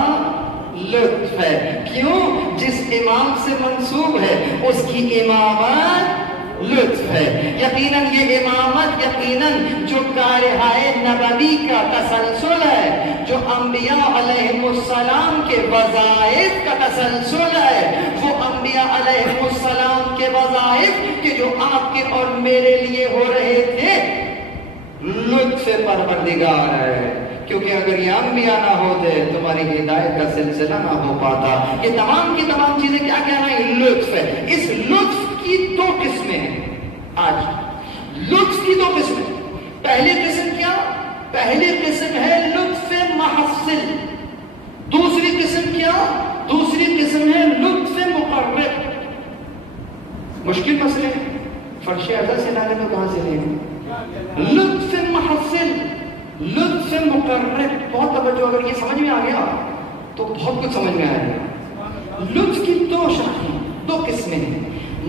لطف ہے. کیوں؟ جس امام سے منسوب ہے اس کی امامت لطف ہے. یقیناً یہ امامت یقیناً جو کارہائے نبوی کا تسلسل ہے، جو انبیاء علیہ السلام کے وظائف کا تسلسل ہے، وہ انبیاء علیہ السلام کے وظائف کہ جو آپ کے اور میرے لیے ہو رہے تھے لطف پروردگار ہے. کیونکہ اگر یہ انبیاء نہ ہوتے تمہاری ہدایت کا سلسلہ نہ ہو پاتا. یہ تمام کی تمام چیزیں کیا کہنا ہے؟ لطف ہے. اس لطف کی دو قسمیں ہیں. آج لطف کی دو قسمیں. پہلی قسم کیا؟ پہلی قسم ہے لطف محصل. دوسری قسم کیا؟ دوسری قسم ہے لطف مقرب. مشکل مسئلے فرش اعضا سے لانے میں کہاں سے لیں گے؟ لطف محصل، لطف مقرب. بہت توجہ، اگر یہ سمجھ میں آ گیا تو بہت کچھ سمجھ میں آئے گا. لطف کی دو شاخیں، دو قسمیں ہیں.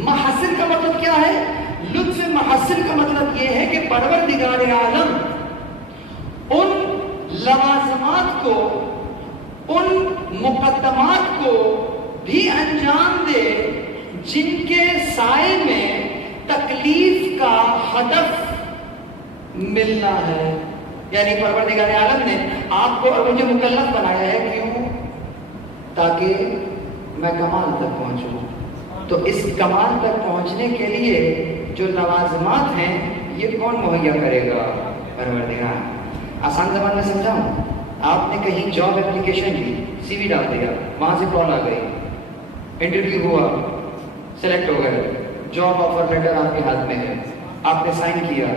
محصل کا مطلب کیا ہے؟ لطف محصل کا مطلب یہ ہے کہ پروردگار عالم ان لوازمات کو، ان مقدمات کو بھی انجام دے جن کے سائے میں تکلیف کا ہدف ملنا ہے. یعنی پروردگار عالم نے آپ کو اور مجھے مکلف بنایا ہے. کیوں؟ تاکہ میں کمال تک پہنچوں. تو اس کمال تک پہنچنے کے لیے جو لوازمات ہیں یہ کون مہیا کرے گا؟ پروردگار. آسان زبان میں سمجھاؤں. آپ نے کہیں جاب اپلیکیشن دی، سی وی ڈال دیا، وہاں سے کال آ گئی، انٹرویو ہوا، سلیکٹ ہو گئے، جاب آفر لیٹر آپ کے ہاتھ میں ہے، آپ نے سائن کیا،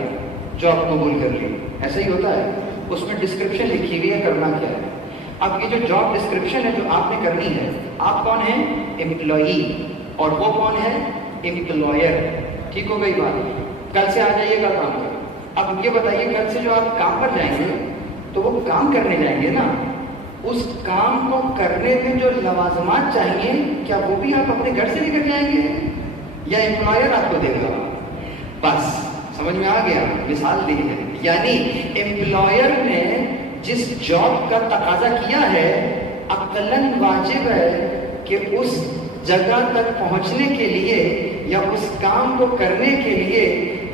جاب قبول کر لی. ایسا ہی ہوتا ہے. اس میں ڈسکرپشن لکھی ہوئی ہے کرنا کیا ہے. اب یہ جو جاب ڈسکرپشن ہے جو آپ نے کرنی ہے، آپ کون ہیں؟ امپلائی. اور وہ کون ہے؟ امپلائر. ٹھیک ہو گئی بات؟ کل سے آ جائیے گا کام پر. اب یہ بتائیے کل سے جو آپ کام پر جائیں گے تو وہ کام کرنے جائیں گے نا، اس کام کو کرنے میں جو لوازمات چاہیے کیا وہ بھی آپ اپنے گھر سے لے کر جائیں گے یا امپلائر آپ کو دے گا؟ بس سمجھ میں آ گیا. مثال دی ہے. یعنی امپلائر نے جس جاب کا تقاضا کیا ہے عقلاً واجب ہے کہ اس جگہ تک پہنچنے کے لیے یا اس کام کو کرنے کے لیے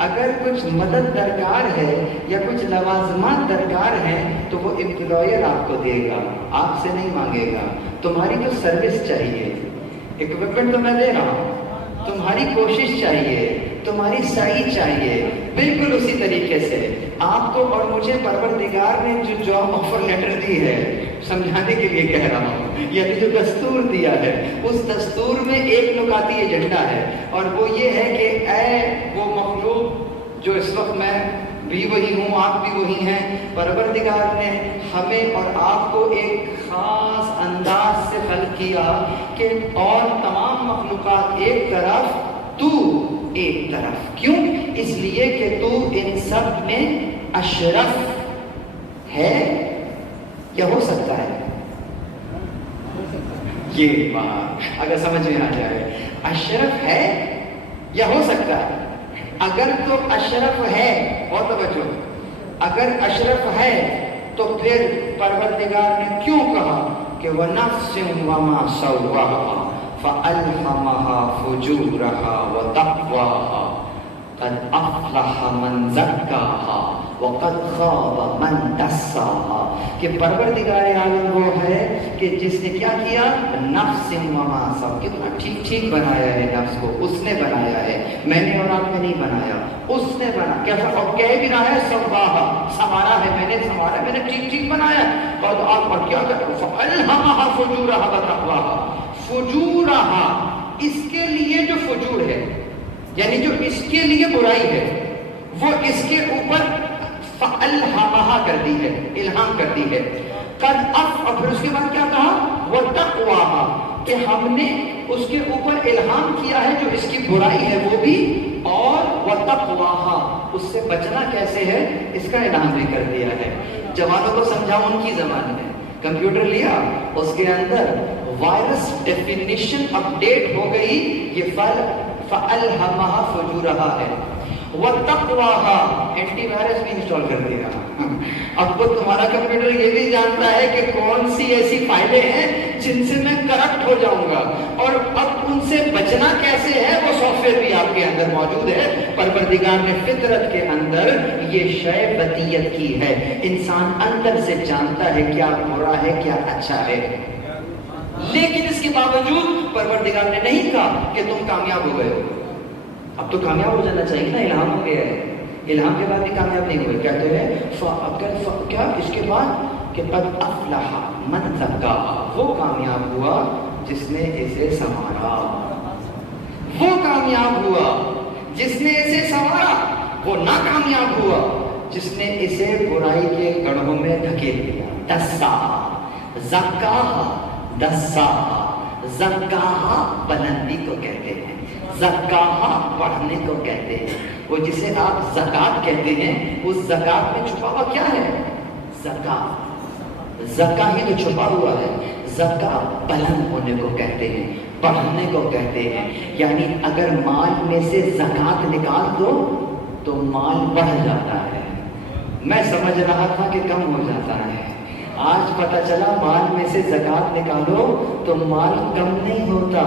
اگر کچھ مدد درکار ہے یا کچھ لوازمات درکار ہیں تو وہ امپلائر آپ کو دے گا، آپ سے نہیں مانگے گا. تمہاری تو سروس چاہیے، اکوپمنٹ تو میں دے رہا ہوں، تمہاری کوشش چاہیے، تمہاری سعی چاہیے. بالکل اسی طریقے سے آپ کو اور مجھے پروردگار نے جو جاب آفر لیٹر دی ہے، سمجھانے کے لیے کہہ رہا ہوں، یعنی جو دستور دیا ہے، اس دستور میں ایک نکاتی ایجنڈا ہے، اور وہ یہ ہے کہ اے وہ مخلوق جو اس وقت میں بھی وہی ہوں، آپ بھی وہی ہیں۔ پروردگار نے ہمیں اور آپ کو ایک خاص انداز سے خلق کیا کہ اور تمام مخلوقات ایک طرف، تو ایک طرف۔ کیوں؟ اس لیے کہ تو ان سب میں اشرف ہے یا ہو سکتا ہے؟ یہ بات اگر سمجھ میں آ جائے، اشرف ہے یا ہو سکتا ہے؟ اگر تو اشرف ہے، اور توجہ، اگر اشرف ہے تو پھر پروردگار نے کیوں کہا کہ وَنَفْسٍ وَمَا سَوَّاهَا فَأَلْهَمَهَا فُجُورَهَا وَتَقْوَاهَا قَدْ أَفْلَحَ مَنْ زَكَّاهَا وَقَدْ خَابَ مَنْ دَسَّاهَا، کہ پروردگار عالم وہ ہے کہ جس نے کیا کیا؟ نفس وما سب، کتنا ٹھیک ٹھیک بنایا ہے نفس کو، اس نے بنایا ہے، میں نے اور آپ نے نہیں بنایا، اس نے بنا کیسا، اور کہہ بھی رہا ہے سواہا، سنوارا ہے، میں نے سنوارا، میں نے ٹھیک ٹھیک بنایا۔ اور آپ اور کیا کریں؟ فَأَلْهَمَهَا فُجُورَهَا وَتَقْوَاهَا، فجورها، اس کے لیے جو فجور ہے، یعنی جو اس کے لیے برائی ہے، وہ اس کے اوپر فَأَلْهَمَهَا کر دی ہے، الہام کر دی ہے۔ قد اف، اور پھر اس کے بعد کیا کہا؟ وَتَقْوَاهَا، کہ ہم نے اس کے اوپر الہام کیا ہے جو اس کی برائی ہے وہ بھی، اور وَتَقْوَاهَا، اس سے بچنا کیسے ہے اس کا الہام بھی کر دیا ہے۔ جوانوں کو سمجھاؤ ان کی زبان میں، کمپیوٹر لیا، اس کے اندر وائرس ڈیفینیشن اپڈیٹ ہو گئی، یہ فَأَلْهَمَهَا فُجُورَهَا ہے، وَتَقْوَاهَا اینٹی وائرس بھی انسٹال کر دیا۔ اب تو تمہارا کمپیوٹر یہ بھی جانتا ہے کہ کون سی ایسی فائلیں ہیں جن سے میں کرپٹ ہو جاؤں گا، اور اب ان سے بچنا کیسے ہے وہ سافٹ ویئر بھی آپ کے اندر موجود ہے۔ پروردگار نے فطرت کے اندر یہ شے بدیت کی ہے، انسان اندر سے جانتا ہے کیا برا ہے کیا اچھا ہے، لیکن اس کے باوجود پروردگار نے نہیں کہا کہ تم کامیاب ہو گئے ہو۔ اب تو کامیاب ہو جانا چاہیے نا، الہام ہو گیا ہے، الہام کے بعد بھی کامیاب نہیں ہوئے، کہتے ہیں کیا اس کے بعد کہ قد افلح من زکاہا، وہ کامیاب ہوا جس نے اسے سنوارا، وہ کامیاب ہوا جس نے اسے سنوارا، وہ ناکامیاب ہوا جس نے اسے برائی کے گڑھوں میں دھکیل دیا۔ دساہا، زکاہا، دساہا، زکاہا بلندی کو کہتے ہیں، زکاہا بڑھنے کو کہتے ہیں۔ وہ جسے آپ زکات کہتے ہیں، اس زکات میں چھپا ہوا کیا ہے؟ زکات، زکا ہی تو چھپا ہوا ہے۔ زکا بلند ہونے کو کہتے ہیں، بڑھنے کو کہتے ہیں، یعنی اگر مال میں سے زکات نکال دو تو مال بڑھ جاتا ہے۔ میں سمجھ رہا تھا کہ کم ہو جاتا ہے، آج پتہ چلا مال میں سے زکات نکالو تو مال کم نہیں ہوتا،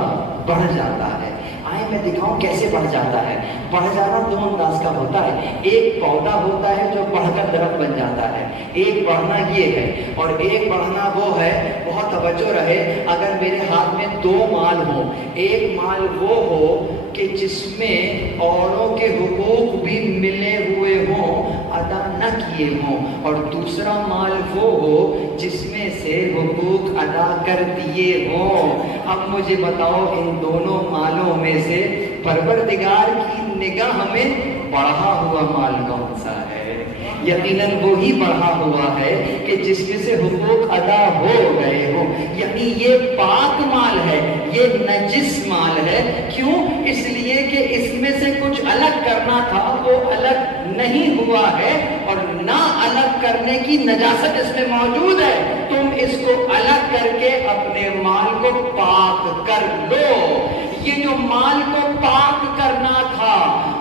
بڑھ جاتا ہے۔ آئے میں دکھاؤں کیسے بڑھ جاتا ہے۔ بڑھ جانا دو انداز کا ہوتا ہے، ایک پودا ہوتا ہے جو بڑھ کر درخت بن جاتا ہے، ایک بڑھنا یہ ہے، اور ایک بڑھنا وہ ہے، بہت توجہ رہے، اگر میرے ہاتھ میں دو مال ہوں، ایک مال وہ ہو کہ جس میں اوروں کے حقوق بھی ملے ہوئے ہوں، ادا نہ کیے ہوں، اور دوسرا مال وہ ہو جس میں سے حقوق ادا کر دیے ہوں۔ اب مجھے بتاؤ ان دونوں مالوں میں سے پروردگار کی نگاہ میں بڑھا ہوا مال کون سا ہے؟ یقیناً وہی بڑھا ہوا ہے کہ جس میں سے حقوق ادا ہو گئے ہوں، یعنی یہ پاک مال ہے، یہ نجس مال ہے۔ کیوں؟ اس لیے کہ اس میں سے کچھ الگ کرنا تھا، وہ الگ نہیں ہوا ہے، اور نہ الگ کرنے کی نجاست اس میں موجود ہے۔ تم اس کو الگ کر کے اپنے مال کو پاک کر لو۔ یہ جو مال کو پاک کرنا تھا،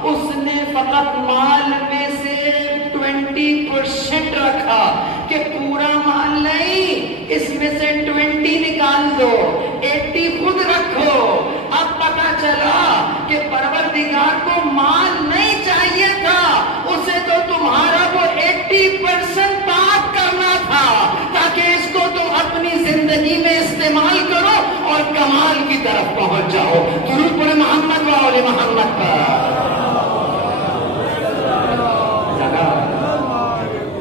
اس نے فقط مال میں سے 20% رکھا، کہ پورا مال نہیں، اس میں سے 20 نکال دو، 80 خود رکھو۔ اب پتہ چلا کہ پروردگار کو مال نہیں چاہیے تھا، اسے تو تمہارا وہ 80% پاک کرنا تھا، تاکہ اس کو تم اپنی زندگی میں استعمال کرو اور کمال کی طرف پہنچ جاؤ۔ درود پڑھیں محمد و آل محمد پر۔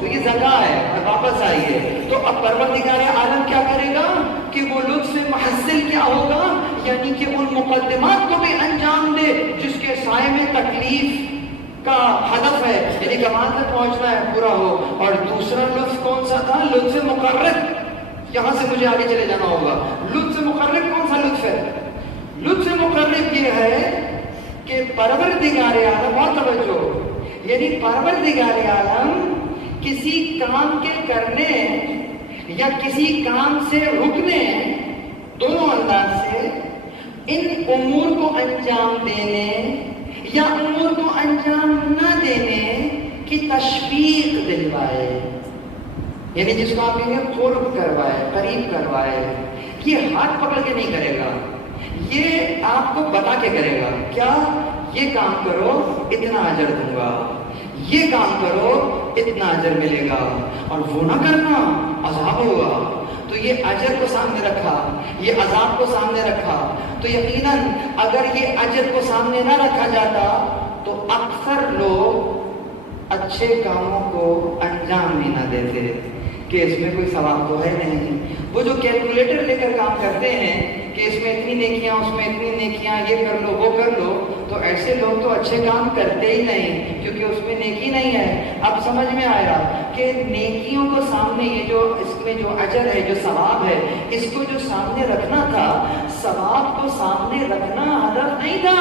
تو یہ زکا ہے، اور واپس آئیے تو اب پروردگار عالم کیا کرے گا کہ وہ لطف محصل کیا ہوگا، یعنی کہ ان مقدمات کو بھی انجام دے جس کے سائے میں تکلیف کا ہدف ہے، یعنی کمال تک پہنچنا ہے، پورا ہو. اور دوسرا لطف کون سا تھا؟ لطف مقرب. یہاں سے مجھے آگے چلے جانا ہوگا. لطف مقرب کون سا لطف ہے؟ لطف مقرب یہ ہے کہ پروردگار عالم، بہت توجہ، یعنی پروردگار عالم کسی کام کے کرنے یا کسی کام سے رکنے، دونوں انداز سے، ان امور کو انجام دینے یا امور کو انجام نہ دینے کی تشویق دلوائے، یعنی جس کو آپ کہیں گے قرب کروائے، قریب کروائے. یہ ہاتھ پکڑ کے نہیں کرے گا، یہ آپ کو بتا کے کرے گا. کیا؟ یہ کام کرو اتنا اجر دوں گا، یہ کام کرو اتنا اجر ملے گا، اور وہ نہ کرنا عذاب ہوگا. تو یہ اجر کو سامنے رکھا، یہ عذاب کو سامنے رکھا. تو یقیناً اگر یہ اجر کو سامنے نہ رکھا جاتا تو اکثر لوگ اچھے کاموں کو انجام نہیں نہ دیتے کہ اس میں کوئی ثواب تو ہے نہیں. وہ جو کیلکولیٹر لے کر کام کرتے ہیں کہ اس میں اتنی نیکیاں، اس میں اتنی نیکیاں، یہ کر لو وہ کر لو، تو ایسے لوگ تو اچھے کام کرتے ہی نہیں، کیونکہ اس میں نیکی نہیں ہے. اب سمجھ میں آیا کہ نیکیوں کو سامنے، یہ جو اس میں جو اجر ہے، جو ثواب ہے، اس کو جو سامنے رکھنا تھا، ثواب کو سامنے رکھنا ہدف نہیں تھا.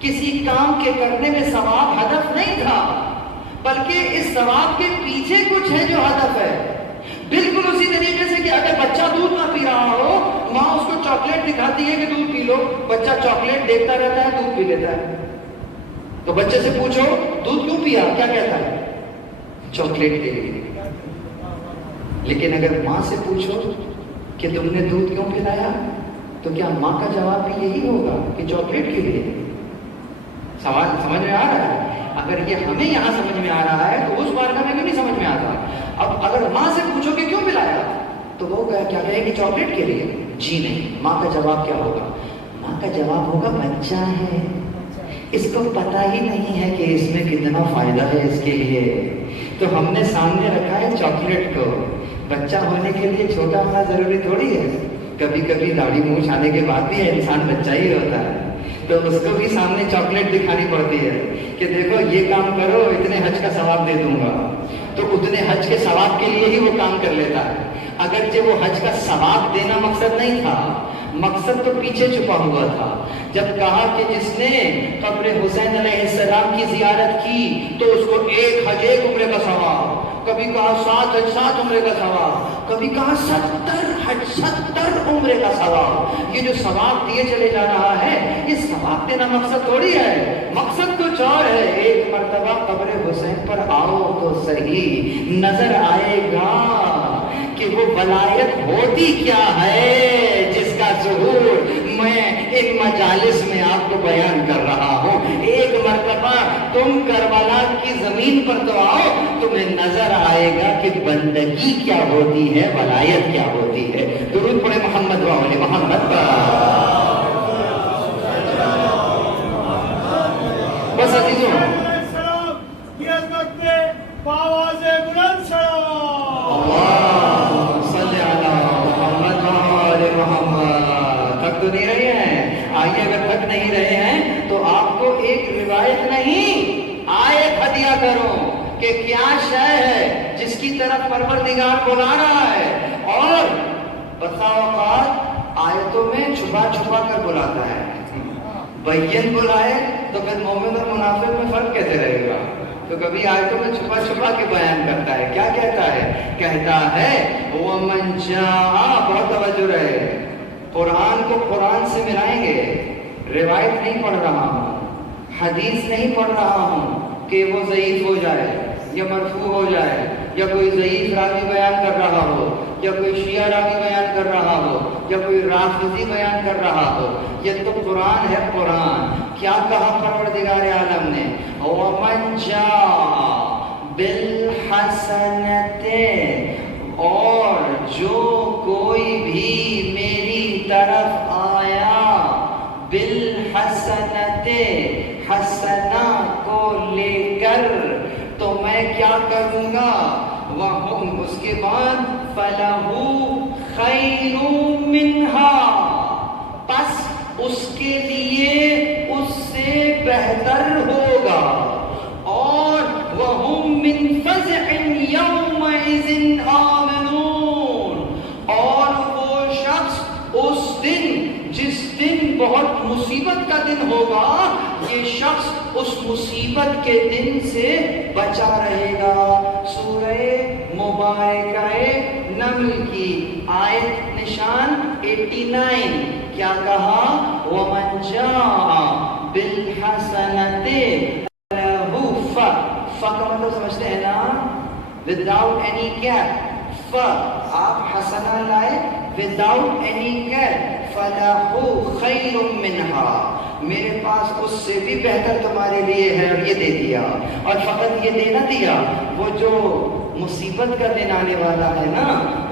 کسی کام کے کرنے میں ثواب ہدف نہیں تھا، بلکہ اس ثواب کے پیچھے کچھ ہے جو ہدف ہے. بالکل اسی طریقے سے کہ اگر بچہ دودھ نہ پی رہا ہو، ماں اس کو چاکلیٹ دکھاتی ہے کہ دودھ پی لو، بچہ چاکلیٹ دیکھتا رہتا ہے، دودھ پی لیتا ہے. تو بچے سے پوچھو دودھ کیوں پیا، کیا کہتا ہے؟ چاکلیٹ کے لیے. لیکن اگر ماں سے پوچھو کہ تم نے دودھ کیوں پلایا، تو کیا ماں کا جواب بھی یہی ہوگا کہ چاکلیٹ کے لیے؟ سوال سمجھ میں آ رہا ہے؟ اگر یہ ہمیں یہاں سمجھ میں آ رہا ہے تو اس بارگاہ میں کیوں نہیں سمجھ میں آتا؟ اب اگر ماں سے پوچھو کہ کیوں پلایا، تو وہ کیا کہے گی؟ چاکلیٹ کے لیے. جی نہیں. ماں کا جواب کیا ہوگا؟ ماں کا جواب ہوگا بچہ ہے، اس کو پتہ ہی نہیں ہے کہ اس میں کتنا فائدہ ہے اس کے لیے، تو ہم نے سامنے رکھا ہے چاکلیٹ کو. بچہ ہونے کے لیے چھوٹا ہونا ضروری تھوڑی ہے. کبھی کبھی داڑھی مونچھ آنے کے بعد بھی انسان بچہ ہی ہوتا ہے، تو اس کو بھی سامنے چاکلیٹ دکھانی پڑتی ہے کہ دیکھو یہ کام کرو اتنے حج کا ثواب دے دوں گا. تو اتنے حج کے ثواب کے لیے ہی وہ کام کر لیتا ہے. اگرچہ وہ حج کا ثواب دینا مقصد نہیں تھا، مقصد تو پیچھے چھپا ہوا تھا. جب کہا کہ جس نے قبر حسین علیہ السلام کی زیارت کی تو اس کو 1 حج 1 عمرے کا ثواب، کبھی کہا 7 حج 7 عمرے کا ثواب، کبھی کہا 70 حج 70 عمرے کا ثواب. یہ جو ثواب دیے چلے جا رہا ہے، یہ ثواب دینا مقصد تھوڑی ہے، مقصد کچھ اور ہے. ایک مرتبہ قبر حسین پر آؤ تو صحیح، نظر آئے گا کہ وہ ولایت ہوتی کیا ہے جس کا ظہور میں ان مجالس میں آپ کو بیان کر رہا ہوں. ایک مرتبہ تم کربلا کی زمین پر تو آؤ، تمہیں نظر آئے گا کہ بندگی کیا ہوتی ہے، ولایت کیا ہوتی ہے. درود پڑھے محمد و آل محمد پر. بس عزیزوں، کی عظمت میں آواز بلند سلام. تھک تو نہیں رہے ہیں؟ آئیے، اگر تھک نہیں رہے ہیں تو آپ کو ایک روایت نہیں، آیت ہدیہ کروں کہ کیا شے ہے جس کی طرف پروردگار بلا رہا ہے. اور بسا اوقات آیتوں میں چھپا چھپا کر بلاتا ہے. بین بلائے تو پھر مومن اور منافق میں فرق کیسے رہے گا؟ تو کبھی آیتوں میں چھپا چھپا کے بیان کرتا ہے. کیا کہتا ہے؟ کہتا ہے وَمَنْ جَاءَ، بہت توجہ رہے، قرآن کو قرآن سے ملائیں گے. روایت نہیں پڑھ رہا ہوں، حدیث نہیں پڑھ رہا ہوں کہ وہ ضعیف ہو جائے یا مرفوع ہو جائے، یا کوئی ضعیف راوی بیان کر رہا ہو، یا کوئی شیعہ راوی بیان کر رہا ہو، یا کوئی رافضی بیان کر رہا ہو. یہ تو قرآن ہے. قرآن کیا کہا پروردگار عالم نے؟ وَمَنْ جَاءَ بِالْحَسَنَةِ، اور جو کوئی بھی میری طرف آیا، بالحسنۃ، حسنہ کو لے کر، تو میں کیا کروں گا؟ وَهُمْ، اس کے بعد فَلَهُ خَيْرٌ مِّنْهَا، پس اس کے لیے اس سے بہتر ہوگا. مصیبت کا دن ہوگا یہ شخص اس مصیبت کے دن سے بچا رہے گا. سورہ مبارکہ نمل کی آیت نشان 89 کیا کہا؟ وَمَنْ جَاءَ بِالْحَسَنَةِ لَهُ فَ کا مطلب سمجھتے ہیں نا؟ without any gap. آپ حسنہ لائے without any gap. فَلَهُ خَيْرٌ مِّنْهَا میرے پاس اس سے بھی بہتر تمہارے لیے ہے اور یہ دے دیا. اور فقط یہ دے نہ دیا، وہ جو مصیبت کا دن آنے والا ہے نا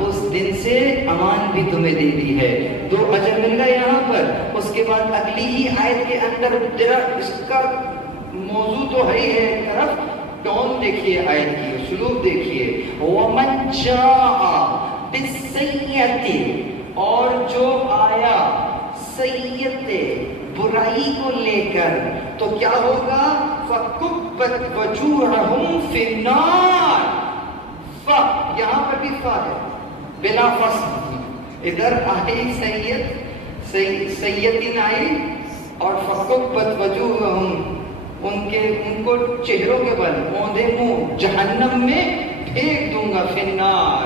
اس دن سے امان بھی تمہیں دے دی ہے. 2 اجر مل گئے یہاں پر. اس کے بعد اگلی ہی آیت کے اندر اس کا موضوع تو ہے ہی ہے ایک طرف، ٹون دیکھیے آیت کی، اسلوب دیکھیے. وَمَنْ جَاءَ بِالسَّيِّئَةِ اور جو آیا سیئت برائی کو لے کر تو کیا ہوگا؟ فَكُبَّتْ وَجُوهَهُمْ فِي النَّارِ. یہاں پر بھی فا ہے بلا فصل. ادھر آئی سیدین آئی اور فَكُبَّتْ وَجُوهَهُمْ ان کو چہروں کے بل اوندھے منہ جہنم میں پھینک دوں گا. فی النار.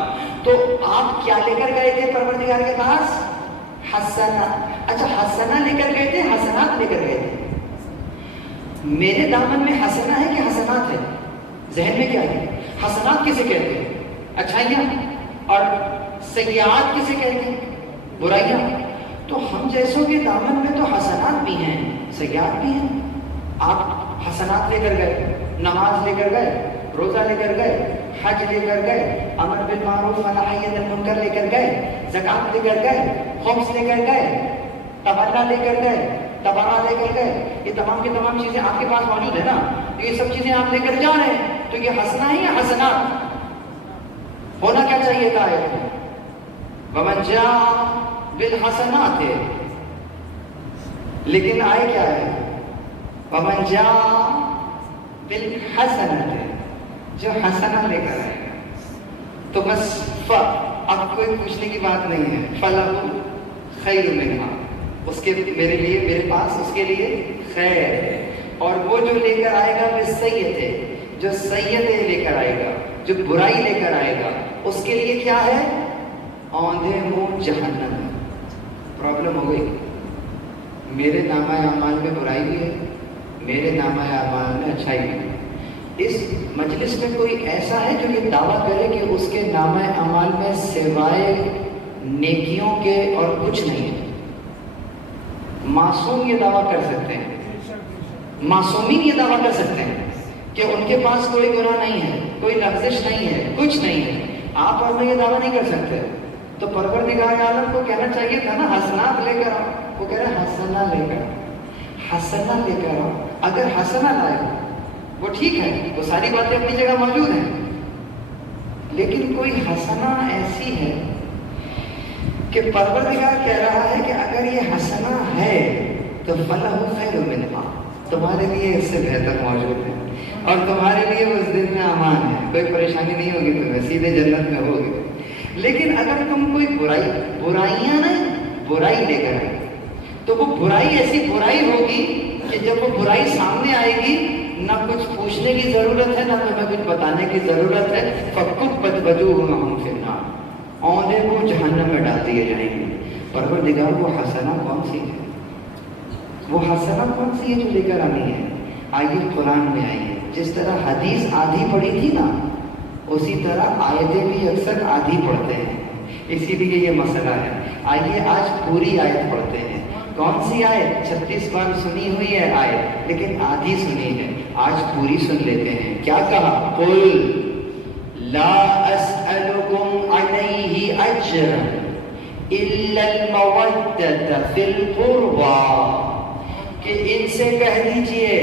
تو آپ کیا لے کر گئے تھے پروردگار کے پاس؟ حسنہ. اچھا حسنہ لے کر گئے تھے، حسنات لے کر گئے تھے. میرے دامن میں حسنہ ہے کہ حسنات ہے؟ ذہن میں کیا ہے؟ حسنات کسے کہتے ہیں؟ اچھائیاں. اور سیئات کسے کہتے ہیں؟ برائیاں. تو ہم جیسوں کے دامن میں تو حسنات بھی ہیں سیئات بھی ہیں. آپ حسنات لے کر گئے، نماز لے کر گئے، روزہ لے کر گئے، حج لے کر گئے، امر بالمعروف ونہی عن المنکر لے کر گئے، زکات لے کر گئے، خمس لے کر گئے، تبرع لے کر گئے، تبرع لے کر گئے. یہ تمام کی تمام چیزیں آپ کے پاس موجود ہیں نا. تو یہ سب چیزیں آپ لے کر جا رہے ہیں تو یہ حسنہ ہے یا حسنات؟ ہونا کیا چاہیے تھا؟ وَمَنْ جَاءَ بِالْحَسَنَاتِ لیکن آئے کیا ہے؟ وَمَنْ جَاءَ بِالْحَسَنَةِ جو حسنہ لے کر آئے گا. تو بس اب کوئی پوچھنے کی بات نہیں ہے. فَلَهُ خَيْرٌ مِّنْهَا اس کے میرے لیے، میرے پاس اس کے لیے خیر ہے. اور وہ جو لے کر آئے گا بِالسَّيِّئَةِ جو سیئت لے کر آئے گا، جو برائی لے کر آئے گا، اس کے لیے کیا ہے؟ اوندھے منہ جہنم. پرابلم ہو گئی. میرے نامہ اعمال میں برائی بھی ہے، میرے نامہ اعمال میں اچھائی بھی ہے. اس مجلس میں کوئی ایسا ہے جو یہ دعویٰ کرے کہ اس کے نامہ اعمال میں سوائے نیکیوں کے اور کچھ نہیں ہے؟ معصوم یہ دعویٰ کر سکتے ہیں، معصومین یہ دعویٰ کر سکتے ہیں کہ ان کے پاس کوئی گناہ نہیں ہے، کوئی لغزش نہیں ہے، کچھ نہیں ہے. آپ اور میں یہ دعویٰ نہیں کر سکتے. تو پروردگار عالم کو کہنا چاہیے تھا نا حسنات لے کر آؤ. وہ کہہ رہے حسنہ لے کر، حسنہ لے کر آؤ. اگر حسنہ لائے وہ ٹھیک ہے، وہ ساری باتیں اپنی جگہ موجود ہیں، لیکن کوئی حسنہ ایسی ہے کہ پروردگار کہہ رہا ہے کہ اگر یہ حسنہ ہے تو فَلَهُ خَيْرٌ مِّنْهَا تمہارے لیے اس سے بہتر موجود ہے اور تمہارے لیے اس دن میں امان ہے. کوئی پریشانی نہیں ہوگی، تمہیں سیدھے جنت میں ہوگی. لیکن اگر تم کوئی برائیاں نہیں برائی لے کر آئے تو وہ برائی ایسی برائی ہوگی کہ جب وہ برائی سامنے آئے گی نہ کچھ پوچھنے کی ضرورت ہے، نہ تمہیں کچھ بتانے کی ضرورت ہے. فَكُبَّتْ وَجُوهُهُمْ فِي النَّارِ اوندھے کو جہنم میں ڈال دیے جائیں گے. پروردگار وہ حسنہ کون سی ہے؟ وہ حسنہ کون سی ہے جو لے کر آنی ہے؟ آئیے قرآن میں آئیے. جس طرح حدیث آدھی پڑھی تھی نا، اسی طرح آیتیں بھی اکثر آدھی پڑھتے ہیں، اسی لیے یہ مسئلہ ہے. آئیے آج پوری آیت پڑھتے ہیں. کون سی آیت؟ 36 بار سنی ہوئی ہے آیت، لیکن آدھی سنی ہے. آج پوری سن لیتے ہیں. کیا کہا؟ قُلْ لَا أَسْأَلُكُمْ عَلَيْهِ أَجْرًا إِلَّا الْمَوَدَّةَ فِي الْقُرْبَى کہ ان سے کہہ دیجئے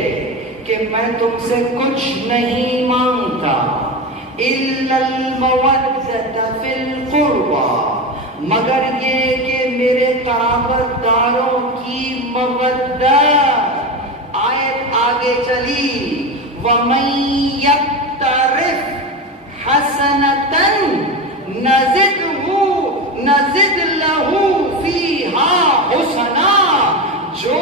کہ میں تم سے کچھ نہیں مانگتا. إِلَّا الْمَوَدَّةَ فِي الْقُرْبَى مگر یہ کہ میرے قرابت داروں کی مودت. آیت آگے چلی. وَمَن يَقْتَرِفْ حَسَنَةً نَزِدْ لَهُ فِيهَا حُسْنًا جو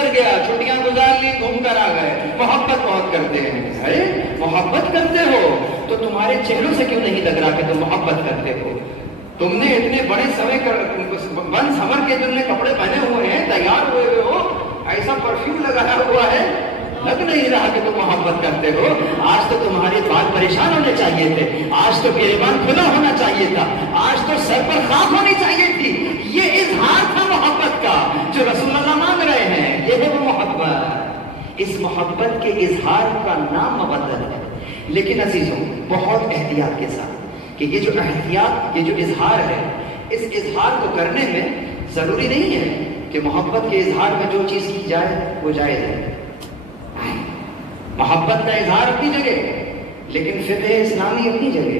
گزر گیا, چھٹیاں گزار لی, گھوم کر آ گئے, محبت بہت کرتے ہیں. ارے محبت کرتے ہو تو تمہارے چہروں سے کیوں نہیں لگ رہا کہ تم محبت کرتے ہو؟ تم نے اتنے بڑے بن سمر کے تم نے کپڑے پہنے ہوئے ہیں, تیار ہوئے ہو, ایسا پرفیوم لگایا ہوا ہے, لگ نہیں رہا کہ تم محبت کرتے ہو. آج تو تمہارے بال پریشان ہونے چاہیے تھے, آج تو گریبان کھلا ہونا چاہیے تھا, آج تو سر پر خاک ہونی چاہیے تھی. یہ اظہار تھا محبت کا جو رسول اللہ مانگ رہے ہیں. یہ ہے وہ محبت. اس محبت کے اظہار کا نام مودت ہے. لیکن عزیزوں, بہت احتیاط کے ساتھ کہ یہ جو احتیاط, یہ جو اظہار ہے, اس اظہار کو کرنے میں ضروری نہیں ہے کہ محبت کے اظہار میں جو چیز کی جائے وہ جائز ہے. محبت کا اظہار اپنی جگہ, لیکن فقہ اسلامی اپنی جگہ.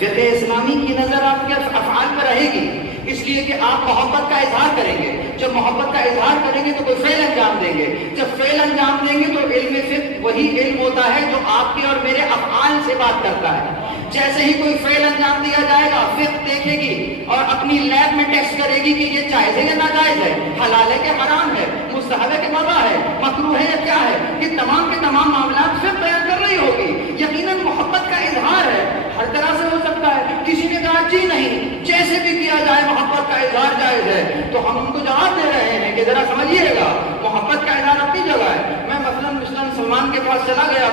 فقہ اسلامی کی نظر آپ کے افعال پر رہے گی, اس لیے کہ آپ محبت کا اظہار کریں گے. جب محبت کا اظہار کریں گے تو کوئی فعل انجام دیں گے. جب فعل انجام دیں گے تو علم فقہ وہی علم ہوتا ہے جو آپ کے اور میرے افعال سے بات کرتا ہے. جیسے ہی کوئی فعل انجام دیا جائے گا, فقہ دیکھے گی اور اپنی لیب میں ٹیسٹ کرے گی کہ یہ جائز ہے یا ناجائز ہے, حلال ہے کہ حرام ہے, مستحب ہے کہ مباح ہے, مکروہ ہے یا کیا ہے. یہ تمام کے تمام معاملات فقہ بیان کر رہی ہوگی. یقیناً محبت کا اظہار ہے, ہر طرح سے ہو سکتا ہے. کسی نے کہا جی نہیں, جیسے بھی کیا جائے محبت کا اظہار جائز ہے, تو ہم ان کو جواب دے رہے ہیں کہ ذرا سمجھیے گا, محبت کا اظہار اپنی جگہ ہے. میں مثلاً سلمان کے پاس چلا گیا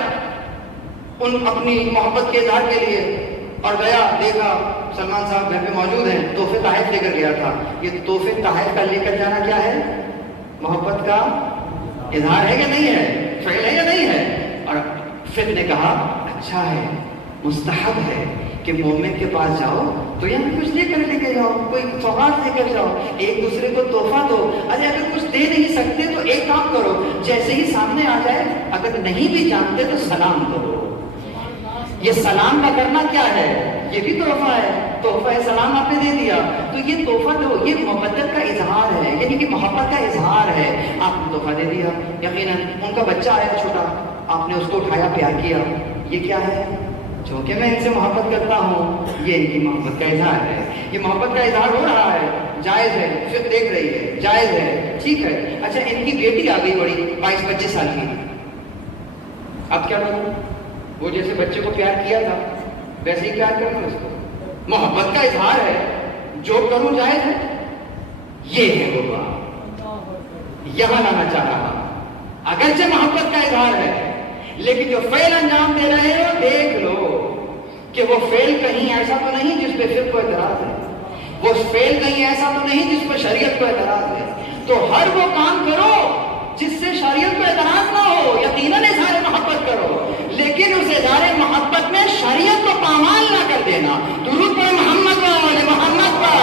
ان اپنی محبت کے اظہار کے لیے, اور گیا دیکھا سلمان صاحب گھر پہ موجود ہیں, تحفے تحائف لے کر گیا تھا. یہ تحفے تحائف کا لے کر جانا کیا ہے؟ محبت کا اظہار ہے کہ نہیں ہے؟ فعل ہے یا نہیں ہے؟ اور فقہ نے کہا اچھا ہے, مستحب ہے کہ مومن کے پاس جاؤ تو یہاں کچھ لے کے جاؤ, کوئی سوغات لے کر جاؤ, ایک دوسرے کو تحفہ دو. ارے اگر کچھ دے نہیں سکتے تو ایک کام کرو, جیسے ہی سامنے آ جائے اگر نہیں بھی جانتے تو سلام کرو. یہ سلام کا کرنا کیا ہے؟ یہ بھی تحفہ ہے. تحفہ سلام آپ نے دے دیا تو یہ تحفہ دو, یہ محبت کا اظہار ہے, یعنی کہ محبت کا اظہار ہے. آپ نے تحفہ دے دیا, یقیناً ان کا بچہ آیا چھوٹا, آپ نے اس کو اٹھایا, پیار کیا. یہ کیا ہے؟ چونکہ میں ان سے محبت کرتا ہوں, یہ ان کی محبت کا اظہار ہے. یہ محبت کا اظہار ہو رہا ہے, جائز ہے, پھر دیکھ رہی ہے, جائز ہے, ٹھیک ہے. اچھا ان کی بیٹی آ گئی بڑی, 22-25 سال کی, اب کیا کروں؟ وہ جیسے بچے کو پیار کیا تھا ویسے ہی پیار کروں اس کو. محبت کا اظہار ہے, جو کروں جائز ہے. یہ ہے وہ بات یہاں لانا چاہ رہا. اگرچہ محبت کا اظہار ہے, لیکن جو فعل انجام دے رہے ہو دیکھ لو کہ وہ فعل کہیں ایسا تو نہیں جس پہ فقہ کو اعتراض ہے, وہ فعل کہیں ایسا تو نہیں جس پہ شریعت کو اعتراض ہے. تو ہر وہ کام کرو جس سے شریعت کو اعتراض نہ ہو. یقیناً اظہار محبت کرو, لیکن اس اظہار محبت میں شریعت کو پامال نہ کر دینا. درود پر محمد و آل محمد پر.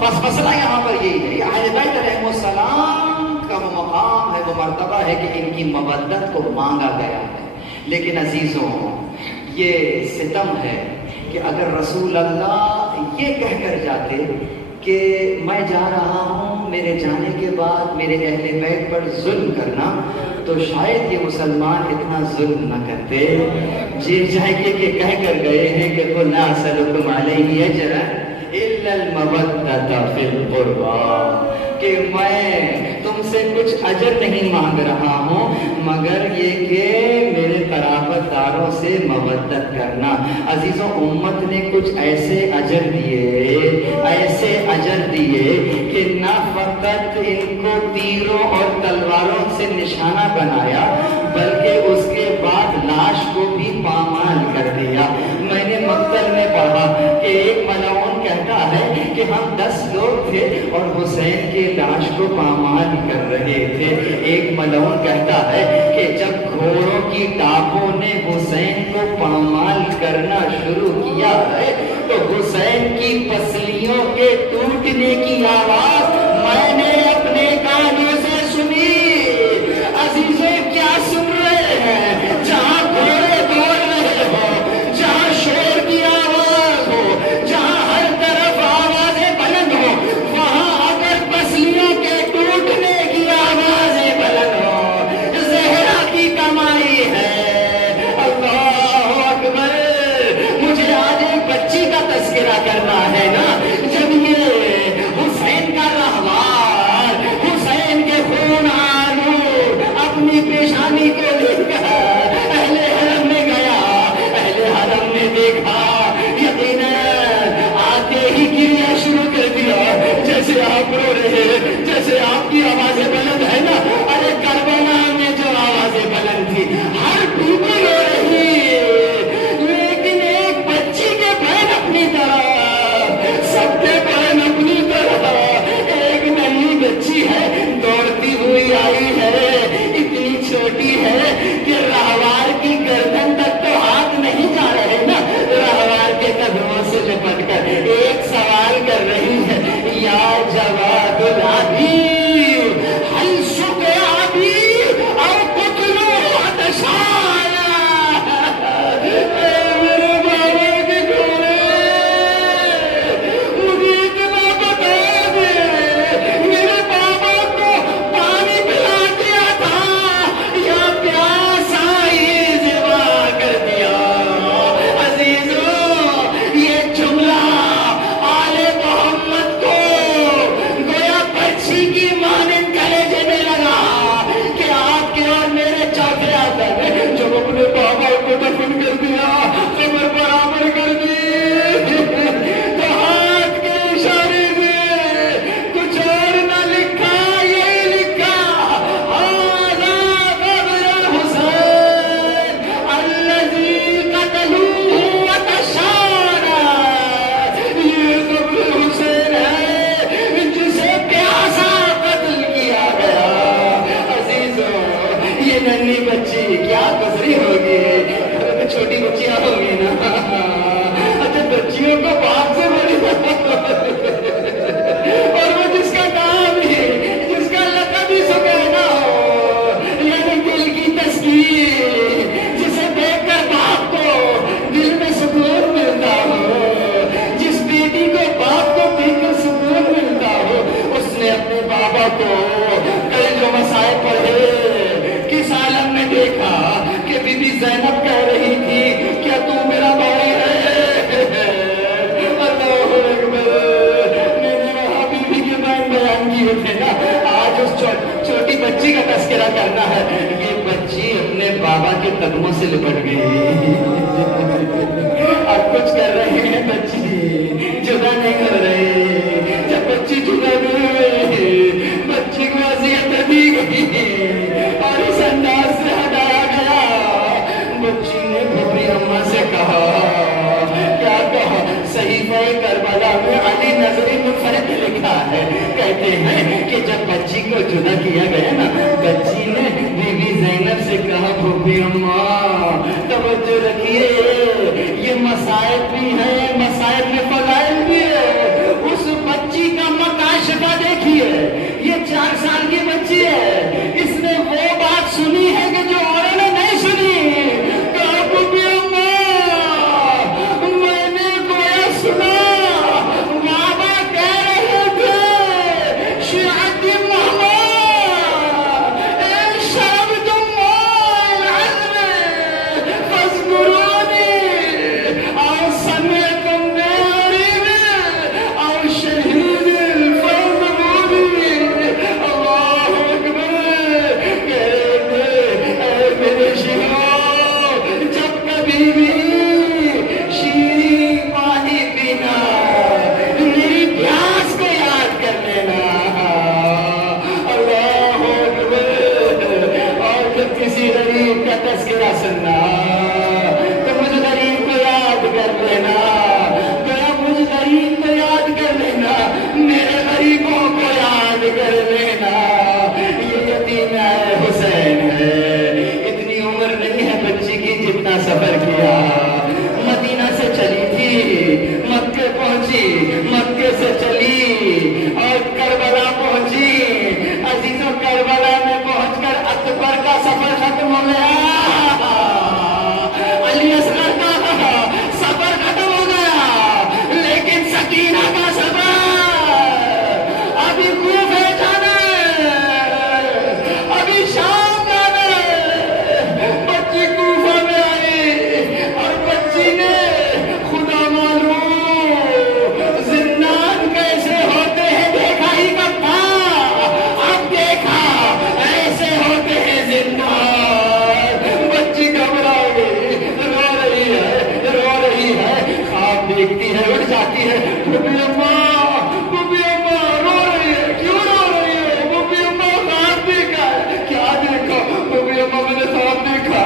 بس مسئلہ یہاں پر یہی ہے, یہ اہل بیت علیہ السلام کا وہ مقام ہے, وہ مرتبہ ہے کہ ان کی مودت کو مانگا گیا ہے. لیکن عزیزوں, یہ ستم ہے کہ اگر رسول اللہ یہ کہہ کر جاتے کہ میں جا رہا ہوں, میرے جانے کے بعد میرے اہل بیت پر ظلم کرنا, تو شاید یہ مسلمان اتنا ظلم نہ کرتے. جی جائے کہ کہہ کر گئے ہیں کہ قُلْ لَا أَسْأَلُكُمْ عَلَيْهِ أَجْرًا إِلَّا الْمَوَدَّةَ فِي الْقُرْبَىٰ, کہ میں تم سے کچھ اجر نہیں مانگ رہا ہوں مگر یہ کہ میرے قرابت داروں سے مودت کرنا. عزیزوں, امت نے کچھ ایسے اجر دیے کہ نہ فقط ان کو تیروں اور تلواروں سے نشانہ بنایا بلکہ اس کے بعد لاش کو بھی پامال کر دیا. میں نے مقتل میں پڑھا کہ ایک ملعون کہتا ہے کہ ہم 10 لوگ تھے اور حسین کی لاش کو پامال کر رہے تھے. ایک ملعون کہتا ہے کہ جب گھوڑوں کی ٹاپوں نے حسین کو پامال کرنا شروع کیا ہے تو حسین کی پسلیوں کے ٹوٹنے کی آواز میں نے اپنے کانوں سے سنی. عزیزوں, کیا سن رہے ہیں؟ جہاں گھوڑے دوڑ رہے ہو, جہاں شور کی آواز ہو, جہاں ہر طرف آوازیں بلند ہو, وہاں اگر پسلیوں کے ٹوٹنے کی آوازیں بلند ہو, زہرا کی کمائی ہے. اللہ اکبر. مجھے آج ایک بچی کا تذکرہ کرنا ہے نا, جب یہ کو کل جو مسائل پڑھے کس عالم میں دیکھا کہ بی بی زینب کہہ رہی تھی کیا تو میرا بھائی ہے؟ اللہ اکبر، میں نے وہاں بی بی کے بیان کیے تھے نا. آج اس چھوٹی بچی کا تذکرہ کرنا ہے. یہ بچی اپنے بابا کے قدموں سے لپٹ گئی. اب کچھ کر رہے ہیں بچی جدا نہیں کر رہے. جب بچی جدا نہیں ہوئے بچی کو اذیت دی گئی اور اس انداز سے ہٹایا گیا. بچی نے بھوپی اماں سے کہا، کیا کہا؟ صحیفہ کربلا میں علی نظری منفرد لکھا ہے، کہتے ہیں کہ جب بچی کو جدا کیا گیا نا، بچی نے بی بی زینب سے کہا بھوپی اماں توجہ رکھیے، یہ مسائل بھی ہیں، مسائل میں فضائل بھی ہے. اس بچی کا مکاشفہ دیکھیے، یہ 4 سال کی بچی ہے، اس نے وہ بات سنی ہے کہ جو اوروں نے نہیں سنی. کہا بھوپی اماں میں نے گویا سنا بابا کہہ رہے تھے شیعت محمد ان شربتم العزم فاذکرونی او سمعتم بغریب او شہید فاذکرونی. اللہ اکبر، کہہ رہے تھے اے میرے شیعوں جب کبھی بھی شیریں پانی پینا میری پیاس کو یاد کر لینا. اللہ اکبر. اور جب کسی غریب کا تذکرہ سننا تو مجھ غریب کو یاد کر لینا. مجھ غریب کو یاد کر لینا، میرے غریبوں کو یاد کر لینا. یہ یتیم حسین ہے، اتنی عمر نہیں ہے بچی کی جتنا سفر کیا. مدینہ سے چلی تھی، مکے پہنچی، مکے سے چلی اور کربلا پہنچی. عزیزوں کربلا میں پہنچ کر اکبر کا سفر ختم ہو گیا، علی اصغر کا سفر ختم ہو گیا، لیکن سکینہ کا سفر ابھی کوفے جانا ہے، ابھی شام جانا ہے. بچی کوفہ میں آئی اور بچی نے خدا معلوم زندان کیسے ہوتے ہیں دیکھا ہی کب تھا. اب دیکھا ایسے ہوتے ہیں زندان. بچی گھبرا گئی، رو رہی ہے، خواب دیکھتی ہے، اٹھ جاتی ہے. بھوپی اماں رو رہی ہے، کیوں رو رہی ہے؟ بھوپی اماں خواب دیکھا ہے. کیا دیکھا؟ بھوپی اماں میں نے خواب دیکھا،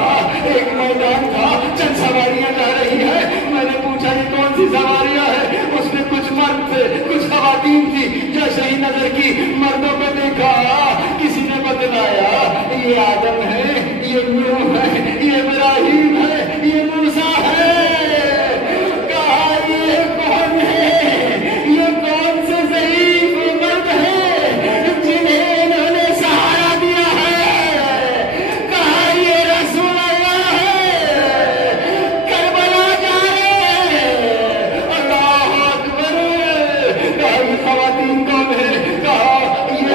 ایک میدان تھا، چند سواریاں جا رہی ہیں. میں نے پوچھا یہ کون سی سواریاں ہیں؟ اس میں کچھ مرد تھے، کچھ خواتین تھی. جیسے ہی نظر کی مردوں کو دیکھا، کسی نے بتلایا یہ آدم ہے، یہ نوح ہے، یہ ابراہیم ہے، یہ موسیٰ ہے. کہا یہ کون ہے؟ یہ کون سے ضعیف مرد ہیں جنہیں انہوں نے سہارا دیا ہے؟ کہا یہ رسول اللہ ہے، کربلا جا رہے ہیں. اللہ اکبر. کہا یہ خواتین کون ہے؟ کہا یہ